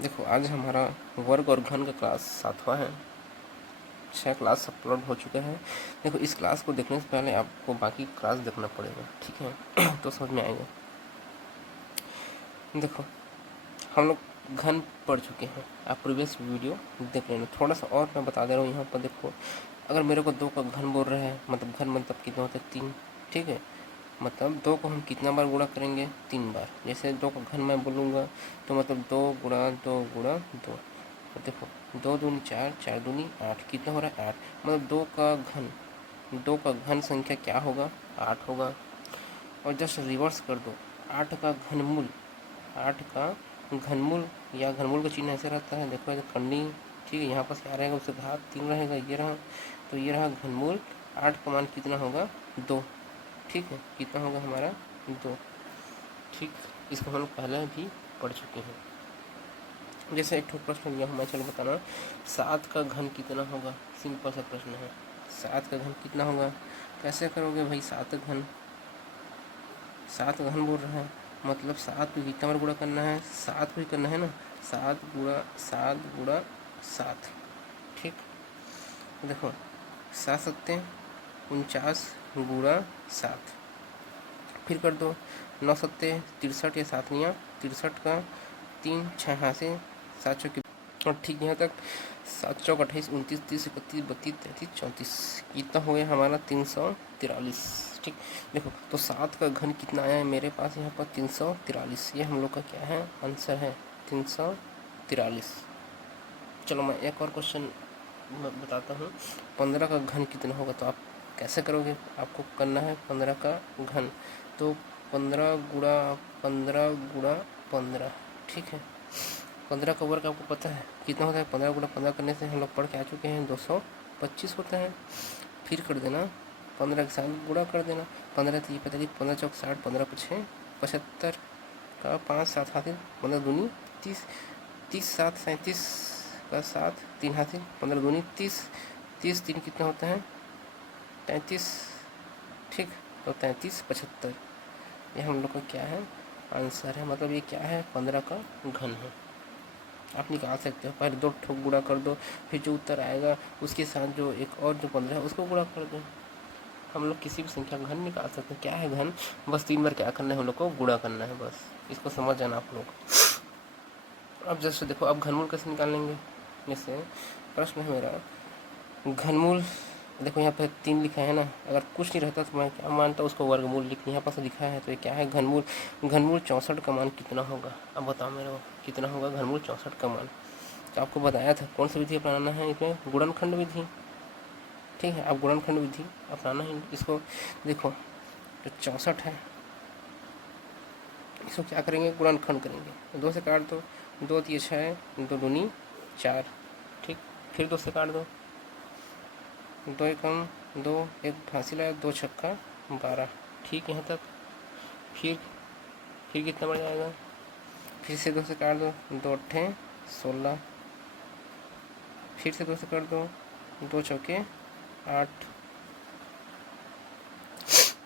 देखो आज हमारा वर्ग और घन का क्लास 7वां है। 6 क्लास अपलोड हो चुके हैं। देखो इस क्लास को देखने से पहले आपको बाकी क्लास देखना पड़ेगा, ठीक है? तो समझ में आएगा। देखो हम लोग घन पढ़ चुके हैं, आप प्रीवियस वीडियो देख लेना। थोड़ा सा और मैं बता दे रहा हूँ यहाँ पर। देखो अगर मेरे को 2 का घन बोल रहा है, मतलब घन मतलब कितना होता है 3, ठीक है? मतलब 2 को हम कितना बार गुणा करेंगे? 3 बार। जैसे 2 का घन मैं बोलूँगा तो मतलब 2 गुणा 2 गुणा 2। देखो 2 दूनी 4, 4 दूनी 8, कितना हो रहा है 8। मतलब 2 का घन संख्या क्या होगा? 8 होगा। और जस्ट रिवर्स कर दो, 8 का घनमूल, 8 का घनमूल या घनमूल का चिन्ह ऐसे रहता है। देखो ये करनी, ठीक है? यहाँ पर क्या रहेगा? उससे घात 3 रहेगा, ये रहा। तो ये रहा घनमूल। 8 का मान कितना होगा? 2, ठीक है? कितना होगा हमारा? 2, ठीक। इसको हम लोग पहले भी पढ़ चुके हैं। जैसे एक प्रश्न दिया हूँ, चलो बताना। 7 का घन कितना होगा? सिंपल सा प्रश्न है। 7 का घन कितना होगा? कैसे करोगे भाई? 7 का घन, 7 का घन बोल रहा है मतलब 7 को कितना बार गुणा करना है? 7 को ही करना है ना। 7 गुणा 7 गुणा 7, ठीक। देखो 7 सत्ते 49 गुणा 7, फिर कर दो 9 सत्ते 63 या 7 निया 63 का 3 6 हाथ से 7 चौकी। और ठीक यहाँ तक 7 चौक 28 29 30 31 32 33 34, कितना हो गया हमारा? 343, ठीक। देखो तो 7 का घन कितना आया है मेरे पास यहाँ पर? 343। ये हम लोग का क्या है? आंसर है 343। चलो मैं एक और क्वेश्चन बताता हूँ। 15 का घन कितना होगा? तो आप कैसे करोगे? आपको करना है 15 का घन, तो 15 गुणा 15 गुणा 15, ठीक है? 15 का वर्ग आपको पता है कितना होता है? 15 गुणा 15 करने से हम लोग पढ़ के आ चुके हैं 225 होता है। फिर कर देना 15 के साथ गुणा कर देना। 15 3 45, 15 चौक 60, 15 5 75 का 5 7 हाथी, 15 दूनी 30, 30 7 37 का 7 3 हाथी, 15 दूनी 30, 30 3 कितना होता है? 33, ठीक। तो 33 75, ये हम लोग का क्या है? आंसर है। मतलब ये क्या है? 15 का घन है। आप निकाल सकते हो। पहले 2 ठोक गुणा कर दो, फिर जो उत्तर आएगा उसके साथ जो एक और जो 15 है उसको गुणा कर दो। हम लोग किसी भी संख्या का घन निकाल सकते हैं। क्या है घन? बस 3 बार क्या करना है? हम लोग को गुणा करना है, बस इसको समझ जाना आप लोग। अब जैसे देखो अब घनमूल कैसे निकालेंगे? जैसे प्रश्न है मेरा घनमूल। देखो यहाँ पे 3 लिखा है ना, अगर कुछ नहीं रहता तो मैं क्या मानता उसको वर्गमूल लिखनी। यहाँ पर लिखा है तो ये क्या है? घनमूल। घनमूल 64 का मान कितना होगा? अब बताओ मेरे को कितना होगा घनमूल 64 का मान? तो आपको बताया था कौन सी विधि अपनाना है इसमें? गुणनखंड विधि, ठीक है? आप गुणनखंड विधि अपनाना है इसको। देखो जो 64 है इसको क्या करेंगे? गुणनखंड करेंगे। 2 से काट दो, 2 3 6, 2 दूनी 4, ठीक। फिर 2 से काट दो, 2 एकम 2, 1 फांसी लाया, 2 छक्का 12, ठीक। यहाँ तक फिर कितना बढ़ जाएगा? फिर से 2 से काट दो, 2 अट्ठे 16, फिर से 2 से काट दो, 2 चौके 8,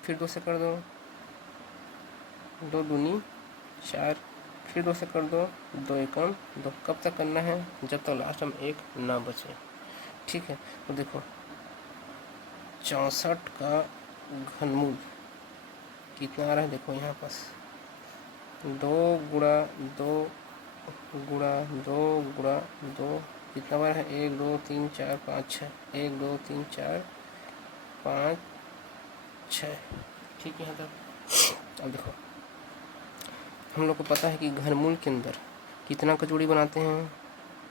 फिर 2 से कर दो, 2 दूनी 4, फिर 2 से कर दो, 2 एकम 2। कब तक करना है? जब तक लास्ट में 1 ना बचे, ठीक है? तो देखो 64 का घनमूल कितना आ रहा है? देखो यहाँ पास 2 गुणा 2 गुणा 2 गुणा 2 कितना बार है? 1 2 3 4 5 6, 1 2 3 4 5 6, ठीक है? यहाँ तक। अब देखो हम लोग को पता है कि घनमूल के अंदर कितना का जोड़ी बनाते हैं?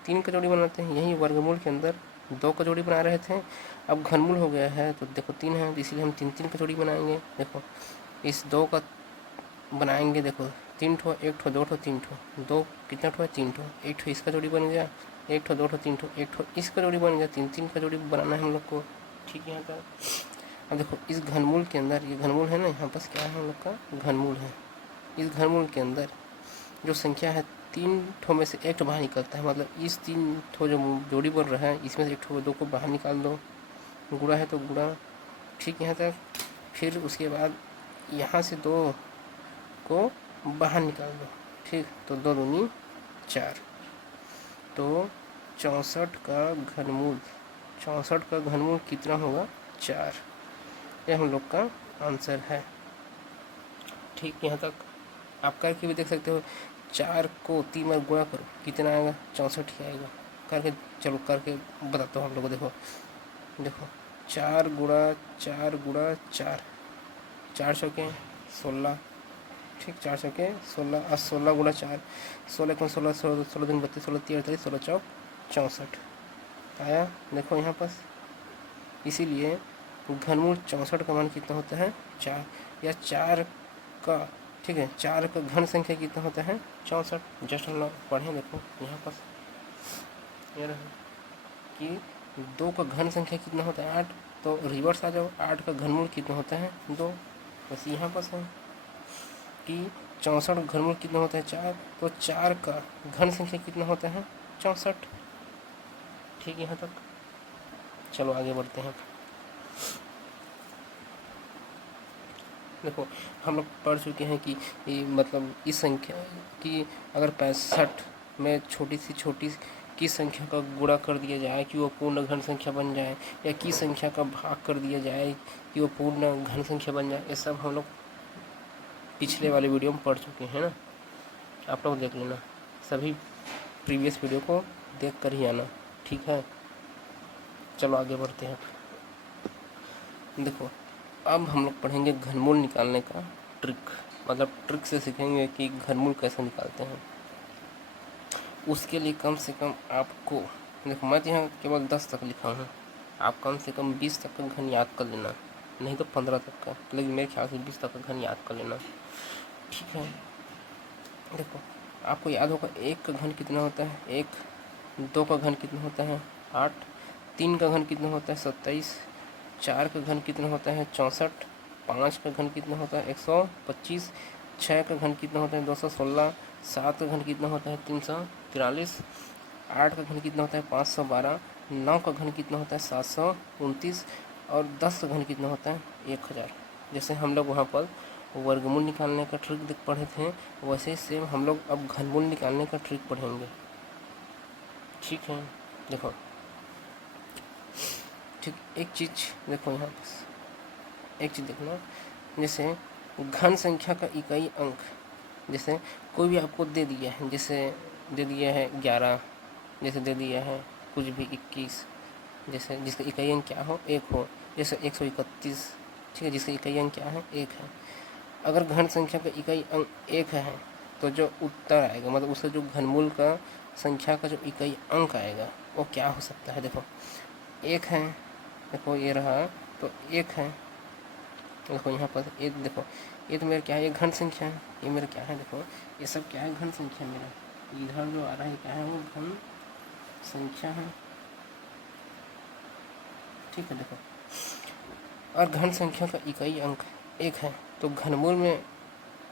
3 का जोड़ी बनाते हैं। यही वर्गमूल के अंदर 2 का जोड़ी बना रहे थे। अब घनमूल हो गया है तो देखो 3 है, इसलिए हम 3 3 का जोड़ी बनाएंगे। देखो इस 2 का बनाएंगे, देखो 3 ठो, 1 ठो 2 ठो 3 ठो, 2 कितना ठो है? 3 ठो। 1 ठो इसका जोड़ी बन गया, 1 ठो 2 ठो 3 ठो, 1 ठो इसका जोड़ी बन गया। 3 3 का जोड़ी बनाना है हम लोग को, ठीक है? यहाँ पर अब देखो इस घनमूल के अंदर, ये घनमूल है ना, यहाँ पास क्या है? हम लोग का घनमूल है। इस घनमूल के अंदर जो संख्या है 3 ठो में से 1 ठो बाहर निकलता है। मतलब इस 3 ठो जो जोड़ी बन रहा है इसमें से 1 ठो 2 को बाहर निकाल दो, गुणा है तो गुणा, ठीक। यहाँ तक फिर उसके बाद यहाँ से 2 को बाहर निकाल दो, ठीक। तो 2 दूनी 4, तो 64 का घनमूल, 64 का घनमूल कितना होगा? 4। यह हम लोग का आंसर है। ठीक, यहाँ तक आप करके भी देख सकते हो। 4 को 3 बार गुणा करो, कितना आएगा? 64 ही आएगा। करके चलो करके बताता हूँ हम लोग को। देखो देखो 4 गुणा 4 गुणा 4, 4 चौके 16। ठीक, 4 चौके 16 और 16 गुणा 4, 16 को 16, 16 दिन 32, 16 3 38, 16 चौक 64 आया। देखो यहाँ पर इसीलिए घनमूल 64 का मान कितना होता है? 4। या 4 का, ठीक है, 4 का घन संख्या कितना होता है? 64। जस्ट हम लोग पढ़ें। देखो यहाँ पर ये रहा कि 2 का घन संख्या कितना होता है? 8। तो रिवर्स आ जाओ, 8 का घनमूल कितना होता है? 2। बस यहाँ पर है कि 64 घनमूल कितना होता है? 4। तो 4 का घन संख्या कितना होता है? 64। ठीक, यहाँ तक चलो आगे बढ़ते हैं। देखो हम लोग पढ़ चुके हैं कि मतलब इस संख्या की अगर 65 में छोटी सी छोटी की संख्या का गुणा कर दिया जाए कि वो पूर्ण घन संख्या बन जाए, या की संख्या का भाग कर दिया जाए कि वो पूर्ण घन संख्या बन जाए, ये सब हम लोग पिछले वाले वीडियो में पढ़ चुके हैं ना। आप लोग देख लेना, सभी प्रीवियस वीडियो को देख कर ही आना। ठीक है, चलो आगे बढ़ते हैं। देखो अब हम लोग पढ़ेंगे घनमूल निकालने का ट्रिक, मतलब ट्रिक से सीखेंगे कि घनमूल कैसे निकालते हैं। उसके लिए कम से कम आपको, देखो मैं यहाँ केवल 10 तक लिखा हूँ, आप कम से कम 20 तक का घन याद कर लेना, नहीं तो 15 तक का, लेकिन मेरे ख्याल से 20 तक का घन याद कर लेना। ठीक है, देखो आपको याद होगा 1 का घन कितना होता है? 1। 2 का घन कितना होता है? 8। 3 का घन कितना होता है? 27। 4 का घन कितना होता है? 64। 5 का घन कितना होता है? 125। 6 का घन कितना होता है? 216। 7 का घन कितना होता है? 343। 8 का घन कितना होता है? 512। 9 का घन कितना होता है? 729। और 10 का घन कितना होता है? 1000। जैसे हम लोग वहाँ पर वर्गमूल निकालने का ट्रिक पढ़े थे, वैसे ही सेम हम लोग अब घनमूल निकालने का ट्रिक पढ़ेंगे। ठीक है, देखो ठीक, एक चीज़ देखो यहाँ पर, एक चीज़ देखना, जैसे घन संख्या का इकाई अंक, जैसे कोई भी आपको दे दिया है, जैसे दे दिया है 11, जैसे दे दिया है कुछ भी 21, जैसे जिसका इकाई अंक क्या हो? 1 हो, जैसे 131। ठीक है, जिसका इकाई अंक क्या है? 1 है। अगर घन संख्या का इकाई अंक 1 है तो जो उत्तर आएगा, मतलब उसका जो घनमूल का संख्या का जो इकाई अंक आएगा वो क्या हो सकता है? देखो 1 है, देखो ये रहा, तो 1 है। देखो यहाँ पर ये देखो, ये तो मेरा क्या है? ये घन संख्या है। ये मेरा क्या है? देखो ये सब क्या है? घन संख्या मेरा। इधर जो आ रहा है क्या है? वो घन संख्या है। ठीक है, देखो और घन संख्या का इकाई अंक 1 है, तो घनमूल में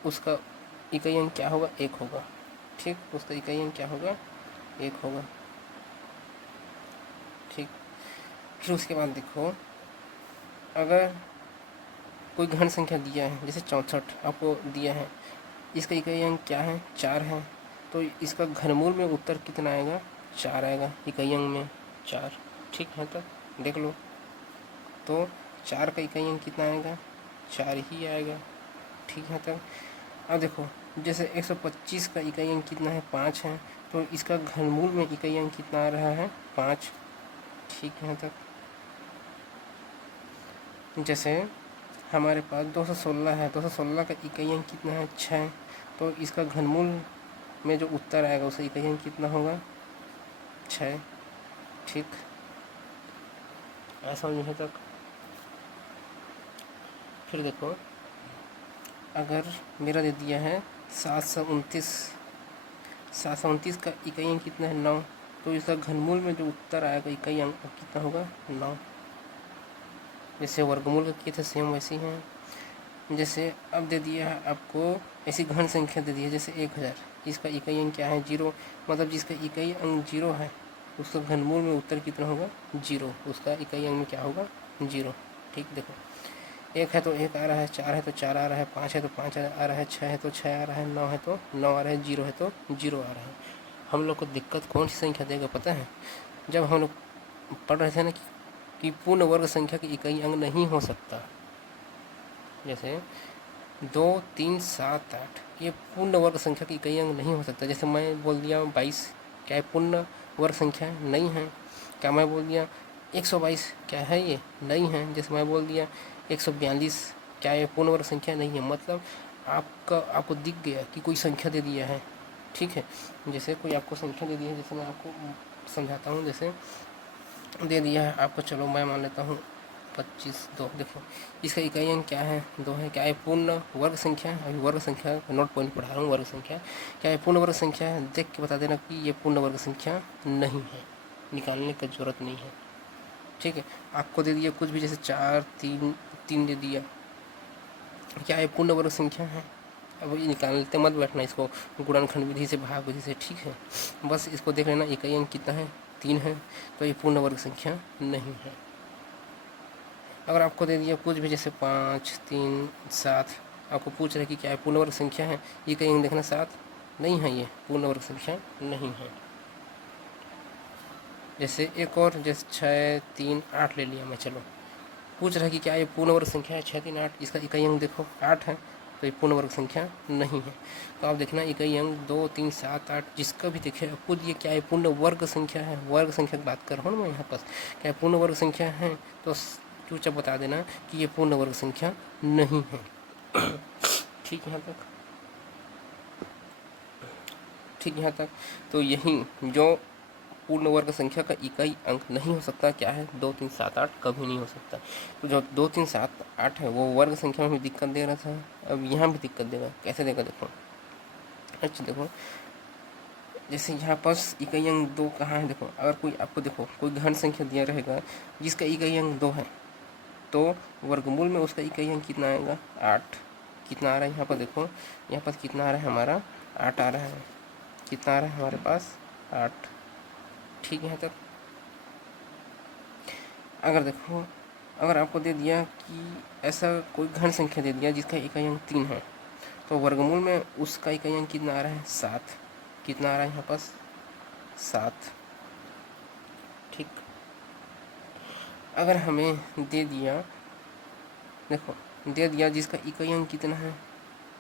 उसका इकाई अंक क्या होगा? 1 होगा। ठीक, उसका इकाई अंक क्या होगा? 1 होगा। ठीक, फिर उसके बाद देखो अगर कोई घन संख्या दिया है, जैसे 64 आपको दिया है, इसका इकाई अंक क्या है? 4 है, तो इसका घनमूल में उत्तर कितना आएगा? 4 आएगा, इकाई अंक में 4। ठीक है, तो देख लो, तो 4 का इकाई अंक कितना आएगा? 4 ही आएगा। ठीक है, तब अब देखो जैसे 125 का इकाई अंक कितना है? 5 है, तो इसका घनमूल में इकाई अंक कितना आ रहा है? 5। ठीक है, तब जैसे हमारे पास 216 है, 216 का इकाई अंक कितना है? 6, तो इसका घनमूल में जो उत्तर आएगा उसका इकाई अंक कितना होगा? 6। ठीक, ऐसा नहीं तक। फिर देखो अगर मेरा दे दिया है 729, 729 का इकाई अंक कितना है? 9, तो इसका घनमूल में जो उत्तर आएगा इकाई अंक कितना होगा? 9। जैसे वर्गमूल का किए थे सेम वैसे ही हैं। जैसे अब दे दिया है आपको ऐसी घन संख्या दे दी है, जैसे 1000, इसका इकाई अंक क्या है? 0, मतलब जिसका इकाई अंक 0 है उसका घनमूल में उत्तर कितना होगा? 0, उसका इकाई अंक में क्या होगा? 0। ठीक, देखो 1 है तो 1 आ रहा है, 4 है तो 4 आ रहा है, 5 है तो 5 आ रहा है, 6 है तो 6 आ रहा है, 9 है तो 9 आ रहा है, 0 है तो 0 आ रहा है। हम लोग को दिक्कत कौन सी संख्या देगा पता है? जब हम लोग पढ़ रहे थे ना कि पूर्ण वर्ग संख्या की इकाई अंक नहीं हो सकता, जैसे 2, 3, 7, 8 ये पूर्ण वर्ग संख्या की इकाई अंक नहीं हो सकता। जैसे मैं बोल दिया 22, क्या ये पूर्ण वर्ग संख्या है? नहीं है। क्या मैं बोल दिया 122, क्या है ये? नहीं है। जैसे मैं बोल दिया 142, क्या ये पूर्ण वर्ग संख्या? नहीं है। मतलब आपको दिख गया कि कोई संख्या दे दिया है, ठीक है। जैसे कोई आपको संख्या दे दी है, जैसे मैं आपको समझाता हूँ। जैसे दे दिया है आपको, चलो मैं मान लेता हूँ 25, 2। देखो इसका इकाई अंक क्या है? 2 है। क्या ये पूर्ण वर्ग संख्या है? अभी वर्ग संख्या नोट पॉइंट पढ़ा रहा हूँ। वर्ग संख्या क्या ये पूर्ण वर्ग संख्या है? देख के बता देना कि ये पूर्ण वर्ग संख्या नहीं है, निकालने की जरूरत नहीं है, ठीक है। आपको दे दिया कुछ भी, जैसे 4, 3, 3 दे दिया, क्या ये पूर्ण वर्ग संख्या है? अब ये निकालते मत बैठना इसको गुणनखंड विधि से, भाग विधि से, ठीक है। बस इसको देख लेना इकाई अंक कितना है? 3 है, तो ये पूर्ण वर्ग संख्या नहीं है। अगर आपको दे दिया कुछ भी, जैसे 5, 3, 7, आपको पूछ रहे कि क्या पूर्ण वर्ग संख्या है? ये कहीं देखना 7 नहीं है, ये पूर्ण वर्ग संख्या नहीं है। जैसे एक और, जैसे 6, 3, 8 ले लिया मैं, चलो पूछ रहा है कि क्या ये पूर्ण वर्ग संख्या है? 6, 3, 8, इसका इकाई अंक देखो 8 है, तो ये पूर्ण वर्ग संख्या नहीं है। तो आप देखना इकाई अंक 2, 3, 7, 8 जिसका भी देखे खुद ये क्या है? पूर्ण वर्ग संख्या है। वर्ग संख्या की बात कर रहा हूँ ना मैं यहाँ पास, क्या पूर्ण वर्ग संख्या है? तो चूचा बता देना कि ये पूर्ण वर्ग संख्या नहीं है। ठीक यहाँ तक, ठीक यहाँ तक। तो यही जो पूर्ण वर्ग संख्या का इकाई अंक नहीं हो सकता, क्या है? 2, 3, 7, 8 कभी नहीं हो सकता। तो जो 2, 3, 7, 8 है वो वर्ग संख्या में भी दिक्कत दे रहा था, अब यहाँ भी दिक्कत देगा। कैसे देगा देखो, अच्छा देखो, जैसे यहाँ पास इकाई अंक 2 कहाँ है? देखो अगर कोई आपको देखो कोई घन संख्या दिया रहेगा जिसका इकाई अंक 2 है, तो वर्गमूल में उसका इकाई अंक कितना आएगा? 8। कितना आ रहा है यहाँ पर? देखो यहाँ पर कितना आ रहा है हमारा? 8 आ रहा है। कितना आ रहा है हमारे पास? 8। ठीक है यहाँ तक। अगर देखो, अगर आपको दे दिया कि ऐसा कोई घन संख्या दे दिया जिसका इकाई अंक 3 है, तो वर्गमूल में उसका इकाई अंक कितना आ रहा है? 7। कितना आ रहा है यहाँ पास? 7। ठीक। अगर हमें दे दिया, देखो दे दिया जिसका इकाई अंक कितना है,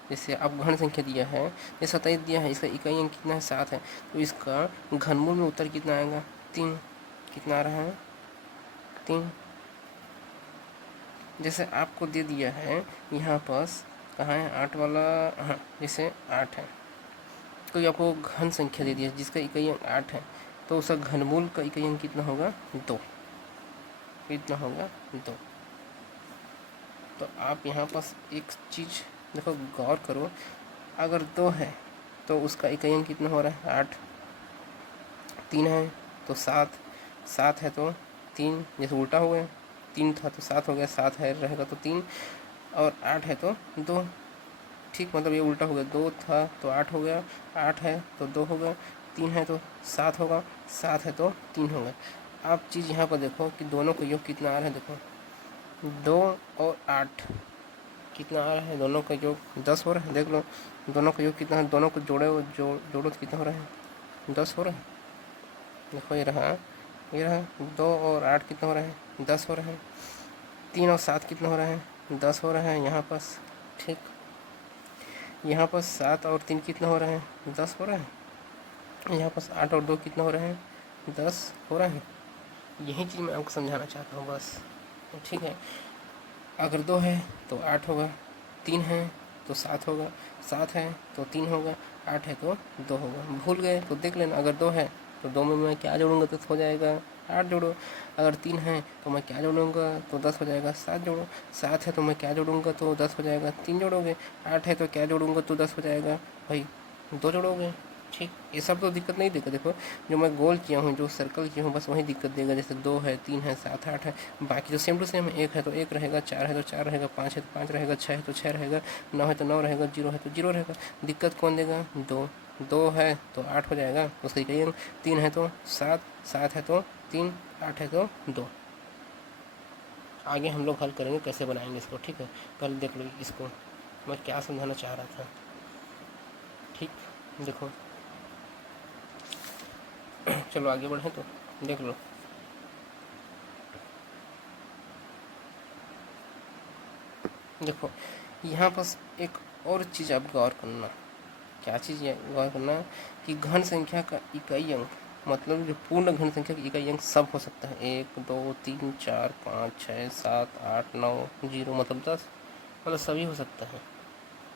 जैसे अब घन संख्या दिया है, ये 27 दिया है, इसका इकाई अंक कितना है? 7 है, तो इसका घनमूल में उत्तर कितना आएगा? 3। कितना आ रहा है? 3। जैसे आपको दे दिया है यहाँ पास, कहाँ है 8 वाला? हाँ, जैसे 8 है, कोई आपको घन संख्या दे दिया जिसका इकाई अंक 8 है, तो उसका घनमूल का इकाई अंक कितना होगा? 2। कितना होगा? 2। तो आप यहाँ पास एक चीज़ देखो, गौर करो, अगर 2 है तो उसका इकाई अंक कितना हो रहा है? 8। 3 है तो 7। 7 है तो 3, जैसे उल्टा हो गया, 3 था तो 7 हो गया, 7 है रहेगा तो 3, और 8 है तो 2। ठीक, मतलब ये उल्टा हो गया, 2 था तो 8 हो गया, 8 है तो 2 हो गया, 3 है तो 7 होगा, 7 है तो 3 होगा। आप चीज़ यहाँ पर देखो कि दोनों का योग कितना आ रहा है, देखो 2 और 8 कितना आ रहा है? दोनों का योग 10 हो रहा है। देख लो दोनों का योग कितना है, दोनों को जोड़ो तो कितना हो रहा है? 10 हो रहा है। देखो ये रहा, ये रहा, 2 और 8 कितना हो रहा है? 10 हो रहा है। 3 और 7 कितना हो रहा है? 10 हो रहा है यहाँ पास। ठीक, यहाँ पर 7 और 3 कितना हो रहा है? 10 हो रहा है। यहाँ पर 8 और 2 कितना हो रहा है? 10 हो रहा है। यही चीज़ मैं आपको समझाना चाहता हूँ बस, ठीक है। अगर 2 है तो 8 होगा, 3 है तो 7 होगा, 7 है तो 3 होगा, 8 है तो 2 होगा। भूल गए तो देख लेना, अगर 2 है तो 2 में मैं क्या जोड़ूंगा? 10 हो जाएगा, 8 जोड़ो। अगर 3 है तो मैं क्या जोड़ूंगा? तो 10 हो जाएगा, 7 जोड़ो। 7 है तो मैं क्या जोड़ूंगा? तो 10 हो जाएगा, 3 जोड़ोगे। 8 है तो क्या जोड़ूंगा? तो 10 हो जाएगा, भाई 2 जोड़ोगे। ठीक, ये सब तो दिक्कत नहीं देगा। देखो जो मैं गोल किया हूँ, जो सर्कल किया हूँ, बस वही दिक्कत देगा। जैसे 2 है, 3 है, 7, 8 है, बाकी तो सेम टू सेम है। 1 है तो 1 रहेगा, 4 है तो 4 रहेगा, 5 है तो 5 रहेगा, 6 है तो 6 रहेगा, 9 है तो 9 रहेगा, 0 है तो 0 रहेगा। दिक्कत कौन देगा? 2। 2 है तो 8 हो जाएगा, उसका इकाई अंक। 3 है तो 7, 7 है तो 3, 8 है तो 2। आगे हम लोग हल करेंगे कैसे बनाएंगे इसको, ठीक है। पहले देख लो इसको मैं क्या समझाना चाह रहा था। ठीक, देखो चलो आगे बढ़े तो देख लो। देखो यहाँ पर एक और चीज़ आप गौर करना। क्या चीज़ गौर करना कि घन संख्या का इकाई अंक, मतलब जो पूर्ण घन संख्या की इकाई अंक सब हो सकता है। 1 2 3 4 5 6 7 8 9 0 मतलब 10, मतलब सभी हो सकता है।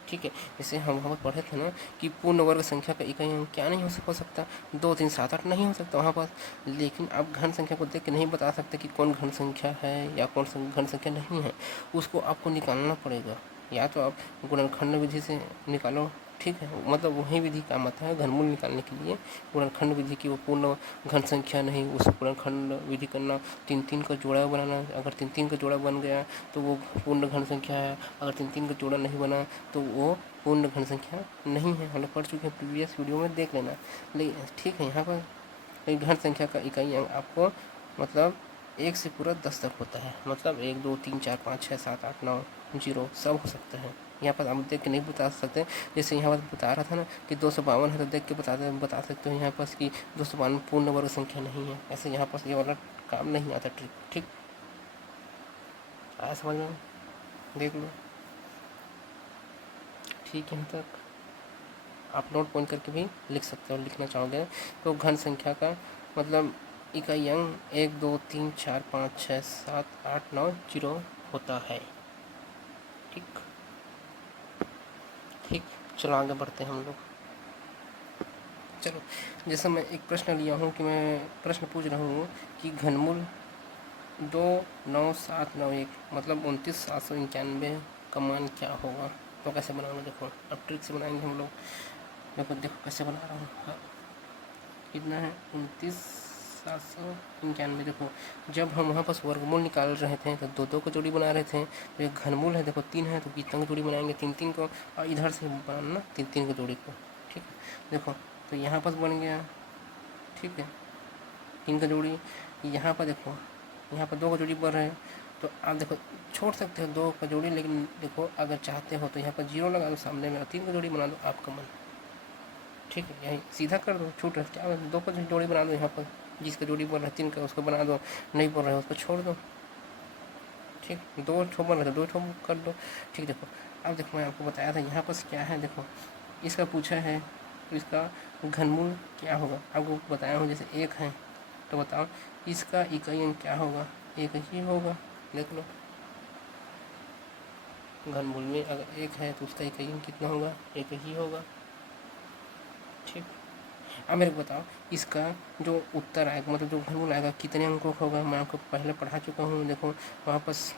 ठीक है, जैसे हम वहाँ पर पढ़े थे ना कि पूर्ण वर्ग संख्या का इकाई अंक क्या नहीं हो सकता, 2 3 7 8 नहीं हो सकता वहाँ पर। लेकिन आप घन संख्या को देख के नहीं बता सकते कि कौन घन संख्या है या कौन घन संख्या नहीं है। उसको आपको निकालना पड़ेगा, या तो आप गुणनखंड विधि से निकालो। ठीक है, मतलब वही विधि काम आता है घनमूल निकालने के लिए। गुणनखंड विधि की वो पूर्ण घन संख्या नहीं, उस गुणनखंड विधि करना, 3 3 का जोड़ा बनाना। अगर 3 3 का जोड़ा बन गया तो वो पूर्ण घन संख्या है, अगर 3 3 का जोड़ा नहीं बना तो वो पूर्ण घन संख्या नहीं है। हम लोग पढ़ चुके हैं, प्रीवियस वीडियो में देख लेना। लेकिन ठीक है, यहाँ पर घन संख्या का इकाई अंक आपको मतलब 1 से पूरा 10 तक होता है, मतलब 1 2 3 4 5 6 7 8 9 0 सब हो सकता है। यहाँ पर आप देख के नहीं बता सकते। जैसे यहाँ पर बता रहा था ना कि 252 है, तो देख के बता सकते हो यहाँ पर कि 252 पूर्ण वर्ग संख्या नहीं है। ऐसे यहाँ पर ये वाला काम नहीं आता ट्रिक। ठीक, आया समझ में? देख लो। ठीक है, यहाँ तक आप नोट पॉइंट करके भी लिख सकते हो, लिखना चाहोगे तो। घन संख्या का मतलब इकाई अंक 1 2 3 4 5 6 7 8 9 0 होता है। ठीक ठीक, चलो आगे बढ़ते हैं हम लोग। चलो, जैसे मैं एक प्रश्न लिया हूँ कि मैं प्रश्न पूछ रहा हूँ कि घनमूल 29791 मतलब 29,791 का मान क्या होगा। तो कैसे बनाना, देखो अब ट्रिक से बनाएंगे हम लोग। देखो कैसे बना रहा हूँ। हाँ, कितना है 29,791। देखो जब हम वहाँ पर वर्गमूल निकाल रहे थे तो 2 2 को जोड़ी बना रहे थे। तो ये घनमूल है, देखो 3 है तो कितना को जोड़ी बनाएंगे 3 3 को, और इधर से बनाना 3 3 को जोड़ी को। ठीक है, देखो तो यहाँ पर बन गया। ठीक है, 3 का जोड़ी। यहाँ पर देखो, यहाँ पर 2 का जोड़ी बन रहे हैं, तो आप देखो छोड़ सकते हो 2 का जोड़ी, लेकिन देखो अगर चाहते हो तो यहाँ पर 0 लगा दो सामने में और 3 का जोड़ी बना दो आपका मन। ठीक है, यही सीधा कर दो, छूट रहा क्या 2 का जोड़ी बना दो। यहाँ पर जिसका जोड़ी बन रहा है 3 का उसको बना दो, नहीं बन रहा है उसको छोड़ दो। ठीक, 2 ठो बन रहा था 2 ठो कर दो। ठीक, देखो अब देखो मैं आपको बताया था यहाँ पर क्या है। देखो इसका पूछा है तो इसका घनमूल क्या होगा आपको बताया हूँ। जैसे 1 है तो बताओ इसका इकाई अंक क्या होगा, 1 ही होगा। देख लो घनमूल में अगर 1 है तो उसका इकाई अंक कितना होगा, 1 ही होगा। ठीक, अब मेरे को बताओ इसका जो उत्तर आएगा मतलब जो घनमूल आएगा कितने अंकों का होगा। मैं आपको पहले पढ़ा चुका हूँ। देखो वापस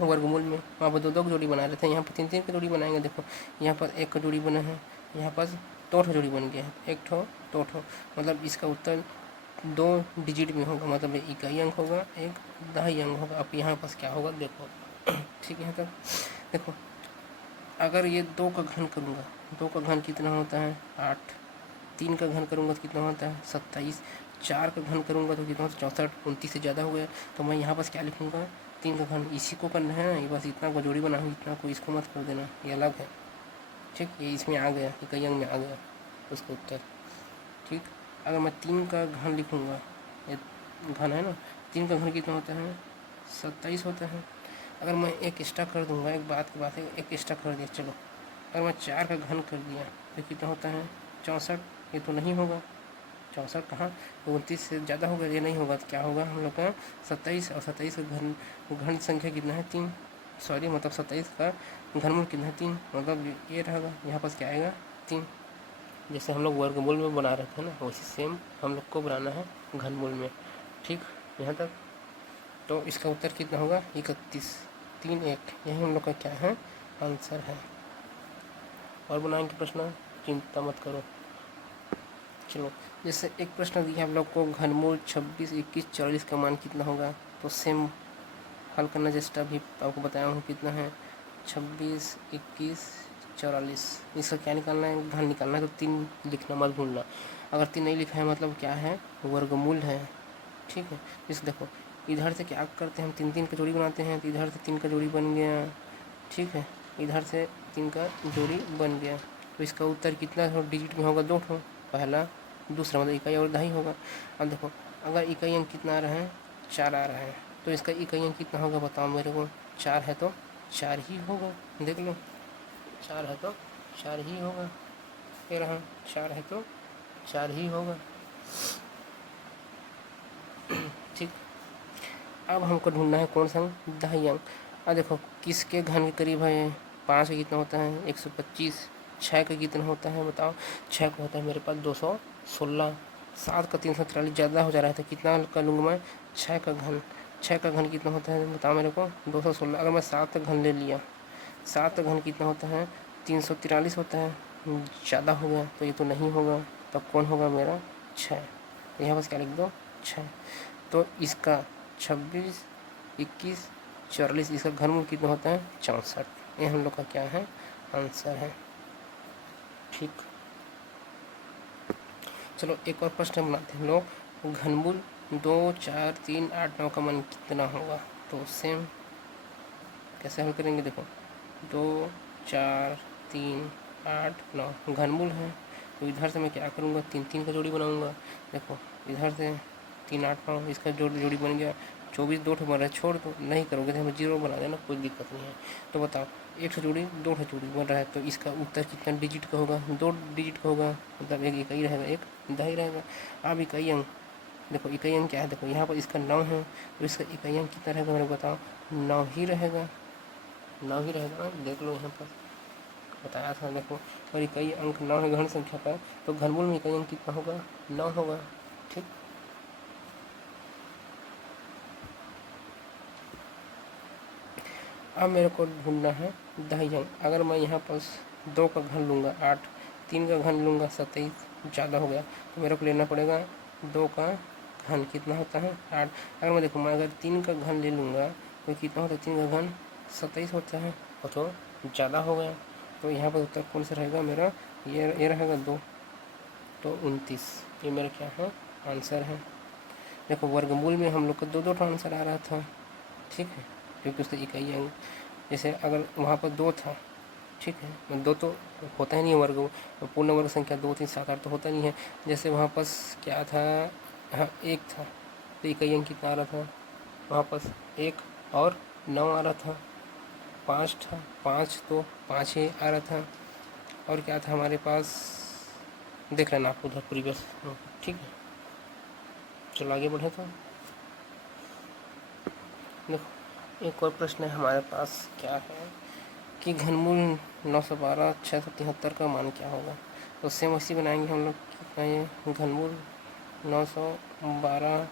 वर्गमूल में वहाँ पर 2 2 की जोड़ी बना रहे थे, यहाँ पर 3 3 की जोड़ी बनाएंगे। देखो यहाँ पर 1 का जोड़ी बना है, यहाँ पर 2 ठो जोड़ी बन गया है, 1 ठो 2 ठो, मतलब इसका उत्तर 2 डिजिट में होगा, मतलब इकाई अंक होगा, एक दहाई अंक होगा। अब यहाँ पास क्या होगा देखो। ठीक है, यहाँ तक देखो अगर ये 2 का घन करूँगा, 2 का घन कितना होता है 8, 3 का घन करूँगा तो कितना होता है 27, 4 का घन करूँगा तो कितना होता है 64, 29 से ज़्यादा हो गया। तो मैं यहाँ पास क्या लिखूँगा 3 का घन, इसी को करना है ना, ये बस इतना को जोड़ी बना हूँ, इतना को इसको मत कर देना, ये अलग है। ठीक, ये इसमें आ गया, इकाई अंक में आ गया उसका उत्तर। ठीक, अगर मैं 3 का घन लिखूँगा, ये घन है ना, 3 का घन कितना होता है 27 होता है। अगर मैं एक एक्स्ट्रा कर दूंगा, एक बात की बात है, एक एक्स्ट्रा कर दिया चलो, अगर मैं 4 का घन कर दिया तो कितना होता है 64। ये तो नहीं होगा 64, कहाँ 29 से ज़्यादा होगा, ये नहीं होगा। तो क्या होगा हम लोग का 27, और 27 का घन संख्या कितना है 3, सॉरी मतलब 27 का घनमूल कितना है 3, मतलब ये रहेगा यहाँ पास क्या आएगा 3। जैसे हम लोग वर्गमूल में बना रहे थे ना, वैसे सेम हम लोग को बनाना है घनमूल में। ठीक, यहाँ तक तो इसका उत्तर कितना होगा 31, 3 1, यही हम लोग का क्या है आंसर है। और बनाएंगे प्रश्न, चिंता मत करो। चलो, जैसे एक प्रश्न दिया हम लोग को घनमूल 26 21 44 का मान कितना होगा। तो सेम हल करना, जैसा अभी आपको बताया हूँ कितना है 26 21 44। इसका क्या निकालना है, घन निकालना है, तो 3 लिखना मत भूलना। अगर 3 नहीं लिखा है मतलब क्या है वर्गमूल है। ठीक है, इस देखो इधर से क्या करते हैं हम 3 3 का जोड़ी बनाते हैं, तो इधर से 3 का जोड़ी बन गया। ठीक है, इधर से 3 का जोड़ी बन गया। तो इसका उत्तर कितना डिजिट में होगा 2 ठो, पहला दूसरा मतलब इकाई और दहाई होगा। अब देखो अगर इकाई अंक कितना आ रहा है, 4 आ रहा है, तो इसका इकाई अंक कितना होगा बताओ मेरे को। 4 है तो 4 ही होगा, देख लो 4 है तो 4 ही होगा, ये रहा 4 है तो 4 ही होगा। ठीक, अब हमको ढूंढना है कौन सा दहाई अंक। अब देखो किसके घन के करीब है, 5 का कितना होता है 125, 6 का कितना होता है बताओ, 6 का होता है मेरे पास 216, 7 का 343 ज़्यादा हो जा रहा है तो कितना का लूँगा मैं, 6 का घन। 6 का घन कितना होता है बताओ मेरे को 216। अगर मैं 7 का घन ले लिया, 7 का घन कितना होता है 343 होता है, ज़्यादा हो गया तो ये तो नहीं होगा, तब कौन होगा मेरा 6। यहाँ बस क्या लिख दो 6। तो इसका 26, 21, 44 इसका घनमूल कितना होता है 64। ये हम लोग का क्या है आंसर है। ठीक, चलो एक और प्रश्न बनाते हैं हम लोग। घनमूल 2, 4, 3, 8, 9 का मान कितना होगा। तो सेम कैसे हल करेंगे, देखो 2, 4, 3, 8, 9 घनमूल है, तो इधर से मैं क्या करूँगा 3 3 का जोड़ी बनाऊँगा। देखो इधर से 3, 8, 9 इसका जोड़ी बन गया, 24 2 बन रहा है, छोड़ दो नहीं करोगे तो हमें 0 बना देना, कोई दिक्कत नहीं है। तो बताओ 1 से जोड़ी 2 से जोड़ी बन रहा है, तो इसका उत्तर कितना डिजिट का होगा, 2 डिजिट का होगा, मतलब एक इकाई रहेगा एक दहाई रहेगा। अब इकाई अंक देखो, इकाई अंक क्या है, देखो यहाँ पर इसका 9 है, तो इसका इकाई अंक कितना रहेगा मेरे को बताओ, 9 ही रहेगा, 9 ही रहेगा। देख लो यहाँ पर बताया था देखो, और इकाई अंक 9 है घन संख्या का, तो घनमूल में इकाई अंक कितना होगा 9 होगा। ठीक, अब मेरे को ढूंढना है दहाई अंक। अगर मैं यहाँ पर 2 का घन लूँगा 8, 3 का घन लूँगा 27, ज़्यादा हो गया तो मेरे को लेना पड़ेगा 2 का घन कितना होता है 8। अगर मैं देखूँ, मैं अगर 3 का घन ले लूँगा तो कितना होता है 3 का घन 27 होता है, और तो ज़्यादा हो गया, तो यहाँ पर उत्तर कौन सा रहेगा मेरा, ये रहेगा 2, तो 29। ये मेरा क्या है आंसर है। देखो वर्गमूल में हम लोग को 2 2 आंसर आ रहा था, ठीक है, क्योंकि उसका इकाई अंक, जैसे अगर वहाँ पर 2 था, ठीक है, 2 तो होता ही नहीं है वर्ग, पूर्ण वर्ग संख्या 2, 3, 7, 8 तो होता नहीं है। जैसे वहाँ पास क्या था, हाँ 1 था, तो इकाई अंक कितना आ रहा था वहाँ पास 1 और 9 आ रहा था। 5 था, 5 तो 5 ही आ रहा था। और क्या था हमारे पास, देख लेना आप उधर प्रीवियस। ठीक है, चलो आगे बढ़े। तो देखो एक और प्रश्न है हमारे पास, क्या है कि घनमूल 912 673 का मान क्या होगा। तो सेम वैसी बनाएंगे हम लोग, कितना ये घनमूल 912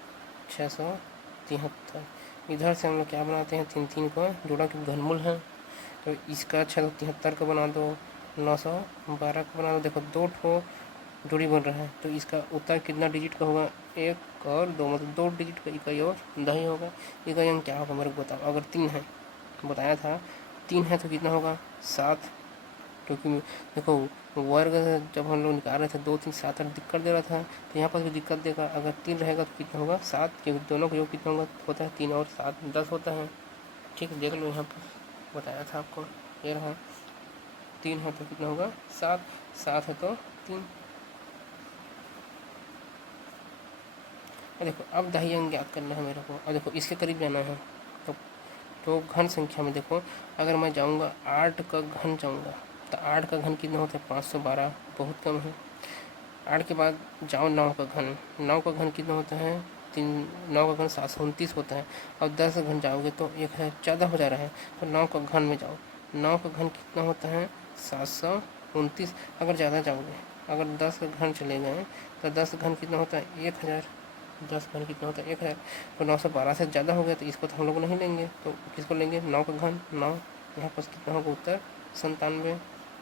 673, इधर से हम लोग क्या बनाते हैं 3 3 को जोड़ा कि घनमूल है, तो इसका 673 का बना दो, 912 का बना दो। देखो 2 ठो जोड़ी बन रहा है, तो इसका उत्तर कितना डिजिट का होगा, 1 और 2, मतलब 2 डिजिट का इकाई और दहाई होगा। इकाई अंक क्या होगा मेरे को बताओ। अगर 3 है, बताया था 3 है तो कितना होगा 7, क्योंकि देखो वर्ग जब हम लोग निकाल रहे थे 2, 3, 7, 8 दिक्कत दे रहा था, तो यहाँ पर भी दिक्कत देगा। अगर 3 रहेगा तो कितना होगा 7, क्योंकि दोनों का योग कितना होता है 3 और 7 10 होता है। ठीक है, देख लो यहाँ पर बताया था आपको, ये रहा 3 है तो कितना होगा 7, 7 है तो 3। और देखो अब दहाई अंक ज्ञात करना है मेरे को, और देखो इसके करीब जाना है, तो घन संख्या में देखो, अगर मैं जाऊंगा 8 का घन जाऊंगा, तो 8 का घन कितना होता है 512, बहुत कम है। 8 के बाद जाओ 9 का घन, 9 का घन कितना होता है 3, 9 का घन 729 होता है। और 10 का घन जाओगे तो 1000 ज़्यादा हो जा रहा है, तो 9 का घन में जाओ, 9 का घन कितना होता है 729। अगर ज़्यादा जाओगे, अगर 10 का घन चले गए तो 10 का घन कितना होता है 1000, 10 घन कितना होता है 1000, तो 912 से ज़्यादा हो गया, तो इसको तो हम लोग नहीं लेंगे, तो किसको लेंगे 9 का घन 9। यहाँ पर कितना होगा उत्तर 97।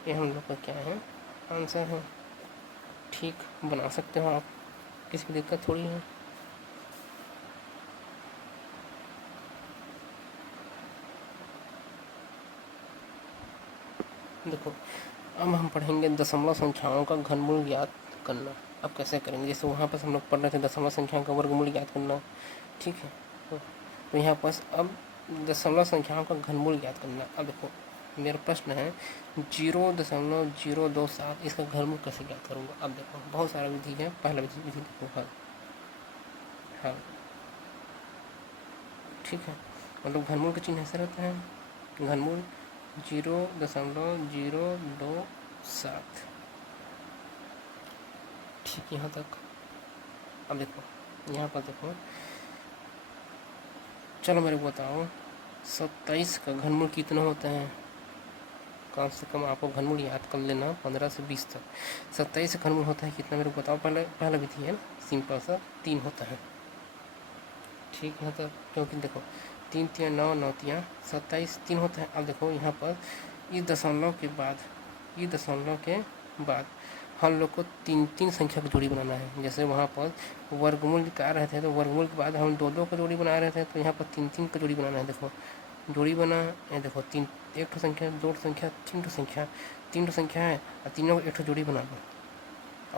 ये हम लोग का क्या है आंसर है। ठीक, बना सकते हो आप, किसी भी दिक्कत थोड़ी है। देखो अब हम पढ़ेंगे दशमलव संख्याओं का घनमूल ज्ञात करना। अब कैसे करेंगे, जैसे वहाँ पर हम लोग पढ़ रहे थे दशमलव संख्याओं का वर्गमूल ज्ञात करना, ठीक है। तो यहाँ पर अब दशमलव संख्याओं का घनमूल ज्ञात करना। अब देखो मेरा प्रश्न है 0.027 इसका घनमूल कैसे ज्ञात करूँगा। अब देखो बहुत सारा विधि है। पहला विधि देखो हल। हल ठीक है, मतलब घनमूल का चिन्ह ऐसा रहता है, घनमूल 0.027। ठीक, यहाँ तक। अब देखो यहाँ पर देखो, चलो मेरे को बताओ 27 का घनमूल कितना होता है। कम से कम आपको घनमूल याद कर लेना 15 से 20 तक। 27 का घनमूल होता है कितना मेरे को बताओ। पहला विधि है ना, सिंपल सा 3 होता है। ठीक है, तो क्योंकि देखो 3 3 9 9 3 27 3 होता है। अब देखो यहाँ पर इस दशमलव के बाद, इस दशमलव के बाद हम लोग को 3 3 संख्या की जोड़ी बनाना है। जैसे वहाँ पर वर्गमूल निकाल रहे थे तो वर्गमूल के बाद हम 2 2 का जोड़ी बना रहे थे, तो यहाँ पर 3 3 का जोड़ी बनाना है। देखो जोड़ी बना, ये देखो 3 एक ठो संख्या, 2 ठो संख्या, 3 ठो संख्या, 3 ठो संख्या है और तीनों को एक ठो जोड़ी बना दो।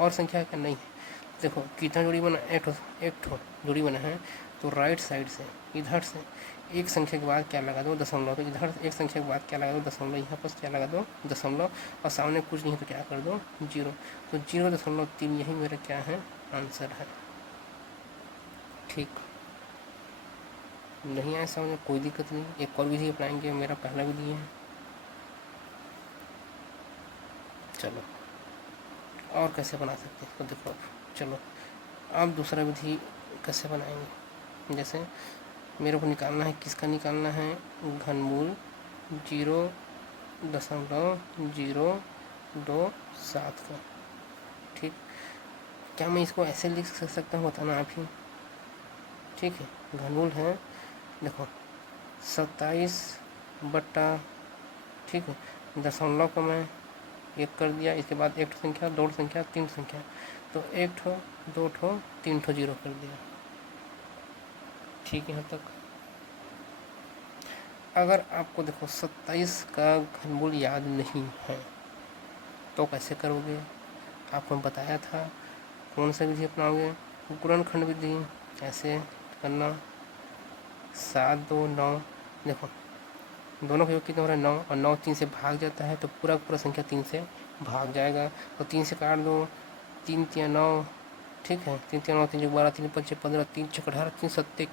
और संख्या क्या नहीं है। देखो कितना जोड़ी बना, एक ठो जोड़ी बना है। तो राइट साइड से इधर से एक संख्या के बाद क्या लगा दो, दशमलव। तो इधर एक संख्या के बाद क्या लगा दो, दशमलव। यहाँ पर क्या लगा दो, दशमलव। और सामने कुछ नहीं है तो क्या कर दो, 0। तो 0.3 यही मेरा क्या है, आंसर है। ठीक, नहीं आया समझ में, कोई दिक्कत नहीं। एक और विधि अपनाएंगे, मेरा पहला विधि है। चलो और कैसे बना सकते हैं इसको देखो। चलो अब दूसरा विधि कैसे बनाएंगे। जैसे मेरे को निकालना है, किसका निकालना है, घनमूल 0.027 का। ठीक, क्या मैं इसको ऐसे लिख सकता हूँ, बताना आप ही। ठीक है, घनमूल है देखो 27 बट्टा, ठीक है, दशमलव को मैं 1 कर दिया, इसके बाद एक संख्या, 2 संख्या, 3 संख्या, तो 1 ठो 2 ठो 3 ठो 0 कर दिया। ठीक है, यहाँ तक। अगर आपको देखो 27 का घनमूल याद नहीं है तो कैसे करोगे। आपको बताया था कौन सा विधि अपनाओगे, गुणनखंड विधि। ऐसे करना 7 2 9, देखो दोनों का योग कितना हो रहा है 9, और 9 3 से भाग जाता है तो पूरा पूरा संख्या 3 से भाग जाएगा। तो 3 से काट दो, 3 3 9, ठीक है, 3 3 9 3 12 3 5 15 3 6 18 3 7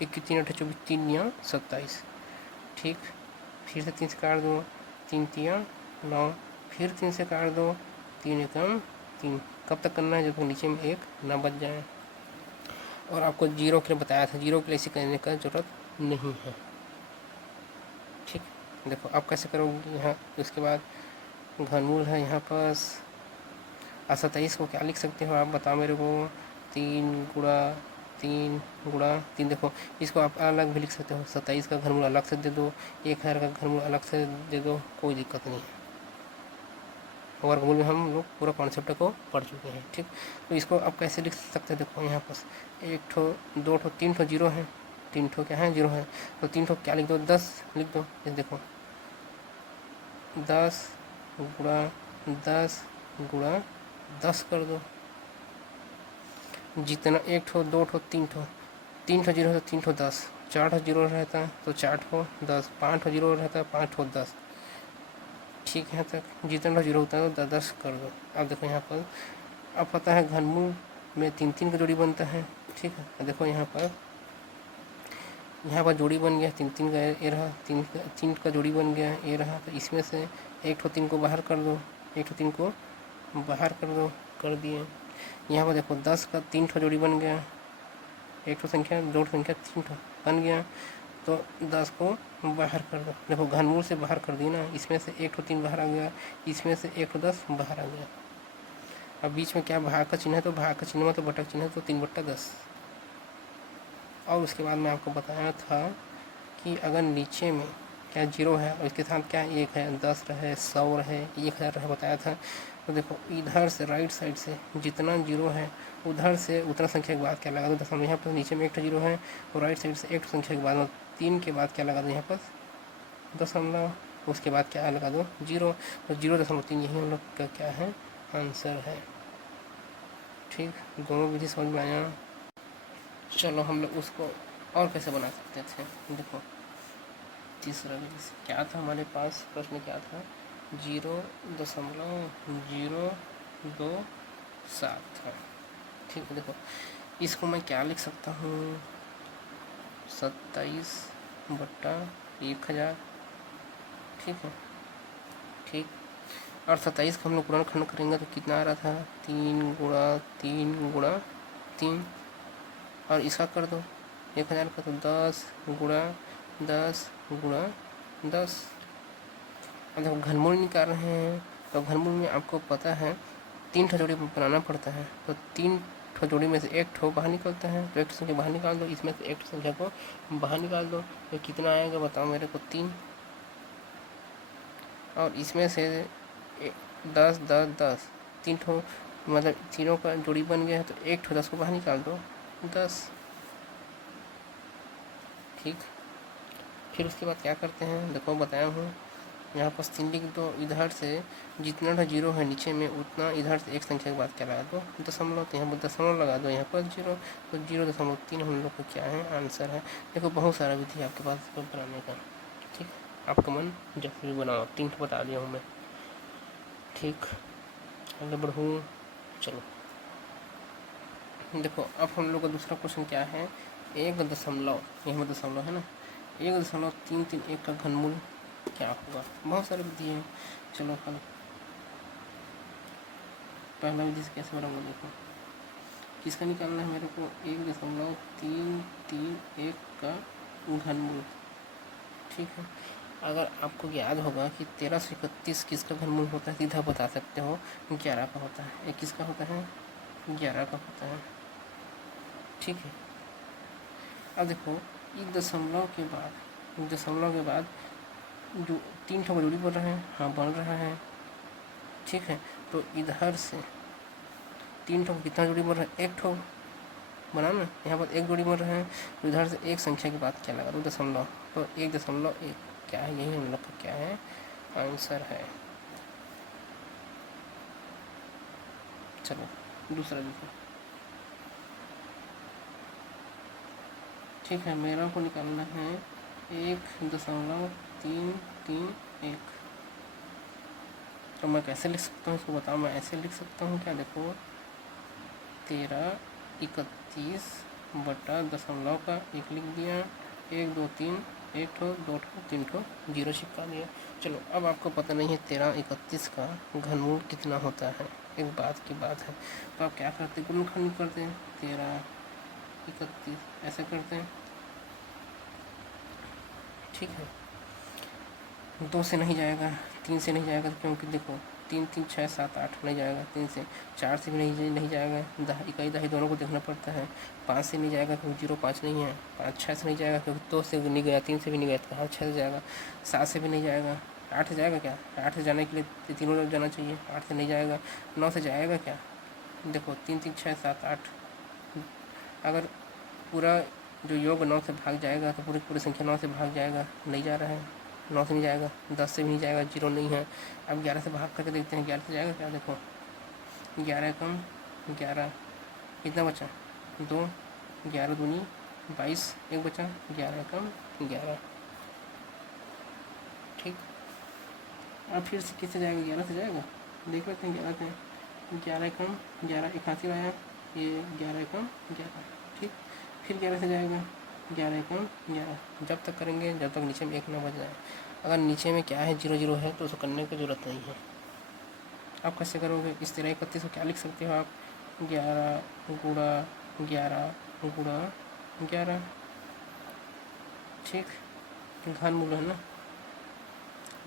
21 3 8 24 3 9 27। ठीक, फिर से 3 से काट दो, 3 3 9, फिर 3 से काट दो, 3 एकम 3। कब तक करना है, जब तक नीचे में 1 ना बच जाए। और आपको 0 के लिए बताया था, 0 के लिए इसे करने का जरूरत नहीं है। ठीक, देखो आप कैसे करोगे यहाँ। उसके बाद घनमूल है यहाँ पास, 27 को क्या लिख सकते हो आप बताओ मेरे को, 3 गुणा 3 गुणा 3। देखो इसको आप अलग भी लिख सकते हो, 27 का घनमूल अलग से दे दो, 1000 का घनमूल अलग से दे दो, कोई दिक्कत नहीं है। वर्गमूल में हम लोग पूरा कॉन्सेप्ट को पढ़ चुके हैं। ठीक, तो इसको आप कैसे लिख सकते हैं, देखो यहाँ पास 1 ठो 2 ठो 3 ठो 0 है, 3 ठो क्या है 0 है, तो 3 ठो क्या लिख दो, 10 लिख दो। ये देखो 10 गुणा 10 गुणा 10 कर दो। जितना 1 ठो 2 ठो 3 ठो, 3 ठो 0 है तो 3 ठो 10, 4 ठो 0 रहता है तो 4 ठो 10, 5 ठो 0 रहता है 5 ठो 10। ठीक है, तक जितना 0 होता है तो 10 कर दो। अब देखो यहाँ पर, अब पता है घनमूल में 3 3 का जोड़ी बनता है। ठीक है, देखो यहाँ पर जोड़ी बन गया 3 3 का, ये रहा 3 3 का जोड़ी बन गया, ये रहा। तो इसमें से 1 ठो 3 को बाहर कर दो, 1 ठो 3 को बाहर कर दो, कर दिए। यहाँ पर देखो 10 का 3 ठो जोड़ी बन गया, 1 ठो संख्या 2 ठो संख्या 3 ठो बन गया, तो 10 को बाहर कर दो। देखो घनमूल से बाहर कर दी ना, इसमें से 1 ठो 3 बाहर आ गया, इसमें से 1 ठो 10 बाहर आ गया। अब बीच में क्या भाग का चिन्ह है, तो भाग का चिन्ह मतलब बटा चिन्ह है, तो 3/10। और उसके बाद मैं आपको बताया था कि अगर नीचे में क्या 0 है और इसके साथ क्या 1 है, 10 रहे, 100 रहे, 1000 रहे, बताया था। तो देखो इधर से राइट साइड से जितना 0 है उधर से उतना संख्या के बाद क्या लगा दो, दशमलव। यहाँ पर नीचे में 1 0 है और राइट साइड से 1 संख्या के बाद 3 के बाद क्या लगा दो, यहाँ पर दशमलव। उसके बाद क्या लगा दो, 0। तो 0.3 यही हम लोग का क्या है, आंसर है। ठीक, दोनों विधि समझ में आया। चलो हम लोग उसको और कैसे बना सकते थे, देखो तीसरा जैसे क्या था हमारे पास प्रश्न क्या था, 0.027 था। ठीक है, देखो इसको मैं क्या लिख सकता हूँ, 27/1000। ठीक है, ठीक। और 27 का हम लोग गुणनखंड करेंगे तो कितना आ रहा था, 3 × 3 × 3। और इसका कर दो 1000 का, तो 10 × 10 × 10। अब जब घनमूल निकाल रहे हैं तो घनमूल में आपको पता है 3 जोड़ी बनाना पड़ता है, तो 3 जोड़ी में से एक ठो बाहर निकलता है, तो एक संख्या बाहर निकाल दो, इसमें से एक संख्या को बाहर निकाल दो, तो कितना आएगा बताओ मेरे को, 3। और इसमें से 10 10 10 3 ठो मतलब तीनों का जोड़ी बन गया है, तो एक ठो 10 को बाहर निकाल दो, 10। ठीक, फिर उसके बाद क्या करते हैं, देखो बताया हूँ यहाँ पर 3 लिख दो, इधर से जितना जीरो है नीचे में उतना इधर से एक संख्या के बाद क्या लगा दो, दशमलव, तो यहाँ पर दशमलव लगा दो, यहाँ पर 0, तो 0.3 हम लोग को क्या है, आंसर है। देखो बहुत सारा विधि आपके पास इसको बनाने का। ठीक, आपका मन जब भी बनाओ, 3 बता दिया हूँ मैं। ठीक, आगे बढ़ूँ, चलो देखो अब हम लोग का दूसरा क्वेश्चन क्या है, 1 दशमलव, यहाँ पर दशमलव है ना, 1.331 का घनमूल क्या होगा। बहुत सारे विधि हैं, चलो हल। पहला विधि से कैसे बनाऊंगा, देखो किसका निकालना है मेरे को, 1.331 का घनमूल। ठीक है, अगर आपको याद होगा कि 1331 किसका घनमूल होता है, सीधा बता सकते हो 11 का होता है। ये किसका होता है, 11 का होता है। ठीक है, अब देखो इस दशमलव के बाद जो 3 ठो जोड़ी बन रहा है, हाँ बन रहा है। ठीक है, तो इधर से 3 ठो कितना जोड़ी बन रहा है, एक ठो बना ना, यहाँ पर एक जोड़ी बन रहा है, तो इधर से एक संख्या के बाद क्या लगा दो, दशमलव, तो 1.1 क्या है, यही हम लोग का क्या है, आंसर है। चलो दूसरा देखो। ठीक है, मेरा को निकालना है 1.331। तो मैं कैसे लिख सकता हूँ इसको बताओ, मैं ऐसे लिख सकता हूँ क्या, देखो 1331/दशमलव का 1 लिख दिया, 1 2 3 1 ठो 2 ठो 3 ठो 0 चिपका दिया। चलो अब आपको पता नहीं है 1331 का घनमूल कितना होता है, एक बात की बात है, तो आप क्या करते हैं, गुणनखंड करते हैं, 1331 ऐसे करते हैं। ठीक है, 2 से नहीं जाएगा, 3 से नहीं जाएगा, क्योंकि देखो 3 3 6 7 8 नहीं जाएगा, 3 से, 4 से भी नहीं जाएगा, इकाई दहाई दोनों को देखना पड़ता है। 5 से नहीं जाएगा क्योंकि 0 5 नहीं है, 5 6 से नहीं जाएगा क्योंकि 2 से नहीं गया, 3 से भी नहीं गया, तो कहाँ 6 से जाएगा। 7 से भी नहीं जाएगा, 8 से जाएगा क्या, 8 से जाने के लिए तीनों लोग जाना चाहिए, 8 से नहीं जाएगा। 9 से जाएगा क्या, देखो 3 3 6 7 8, अगर पूरा जो योग 9 से भाग जाएगा तो पूरी संख्या 9 से भाग जाएगा, नहीं जा रहा है, 9 से नहीं जाएगा, 10 से भी नहीं जाएगा, 0 नहीं है। अब 11 से भाग करके देखते हैं, 11 से जाएगा क्या, देखो 11 कम 11 कितना बचा, 2, 11 दूनी 22, एक बचा, 11 कम 11। ठीक, अब फिर से किससे जाएगा, 11 से जाएगा, देख लेते हैं 11 से, 11 कम 11 81 आया, ये 11 कम 11। ठीक, फिर 11 से जाएगा, 11 कम 11, जब तक करेंगे जब तक नीचे में 1 ना बच जाए। अगर नीचे में क्या है 0 0 है तो उसको करने की ज़रूरत नहीं है। आप कैसे करोगे, इस 1331 को क्या लिख सकते हो आप, 11 गुणा 11 गुणा 11। ठीक, घनमूल है ना,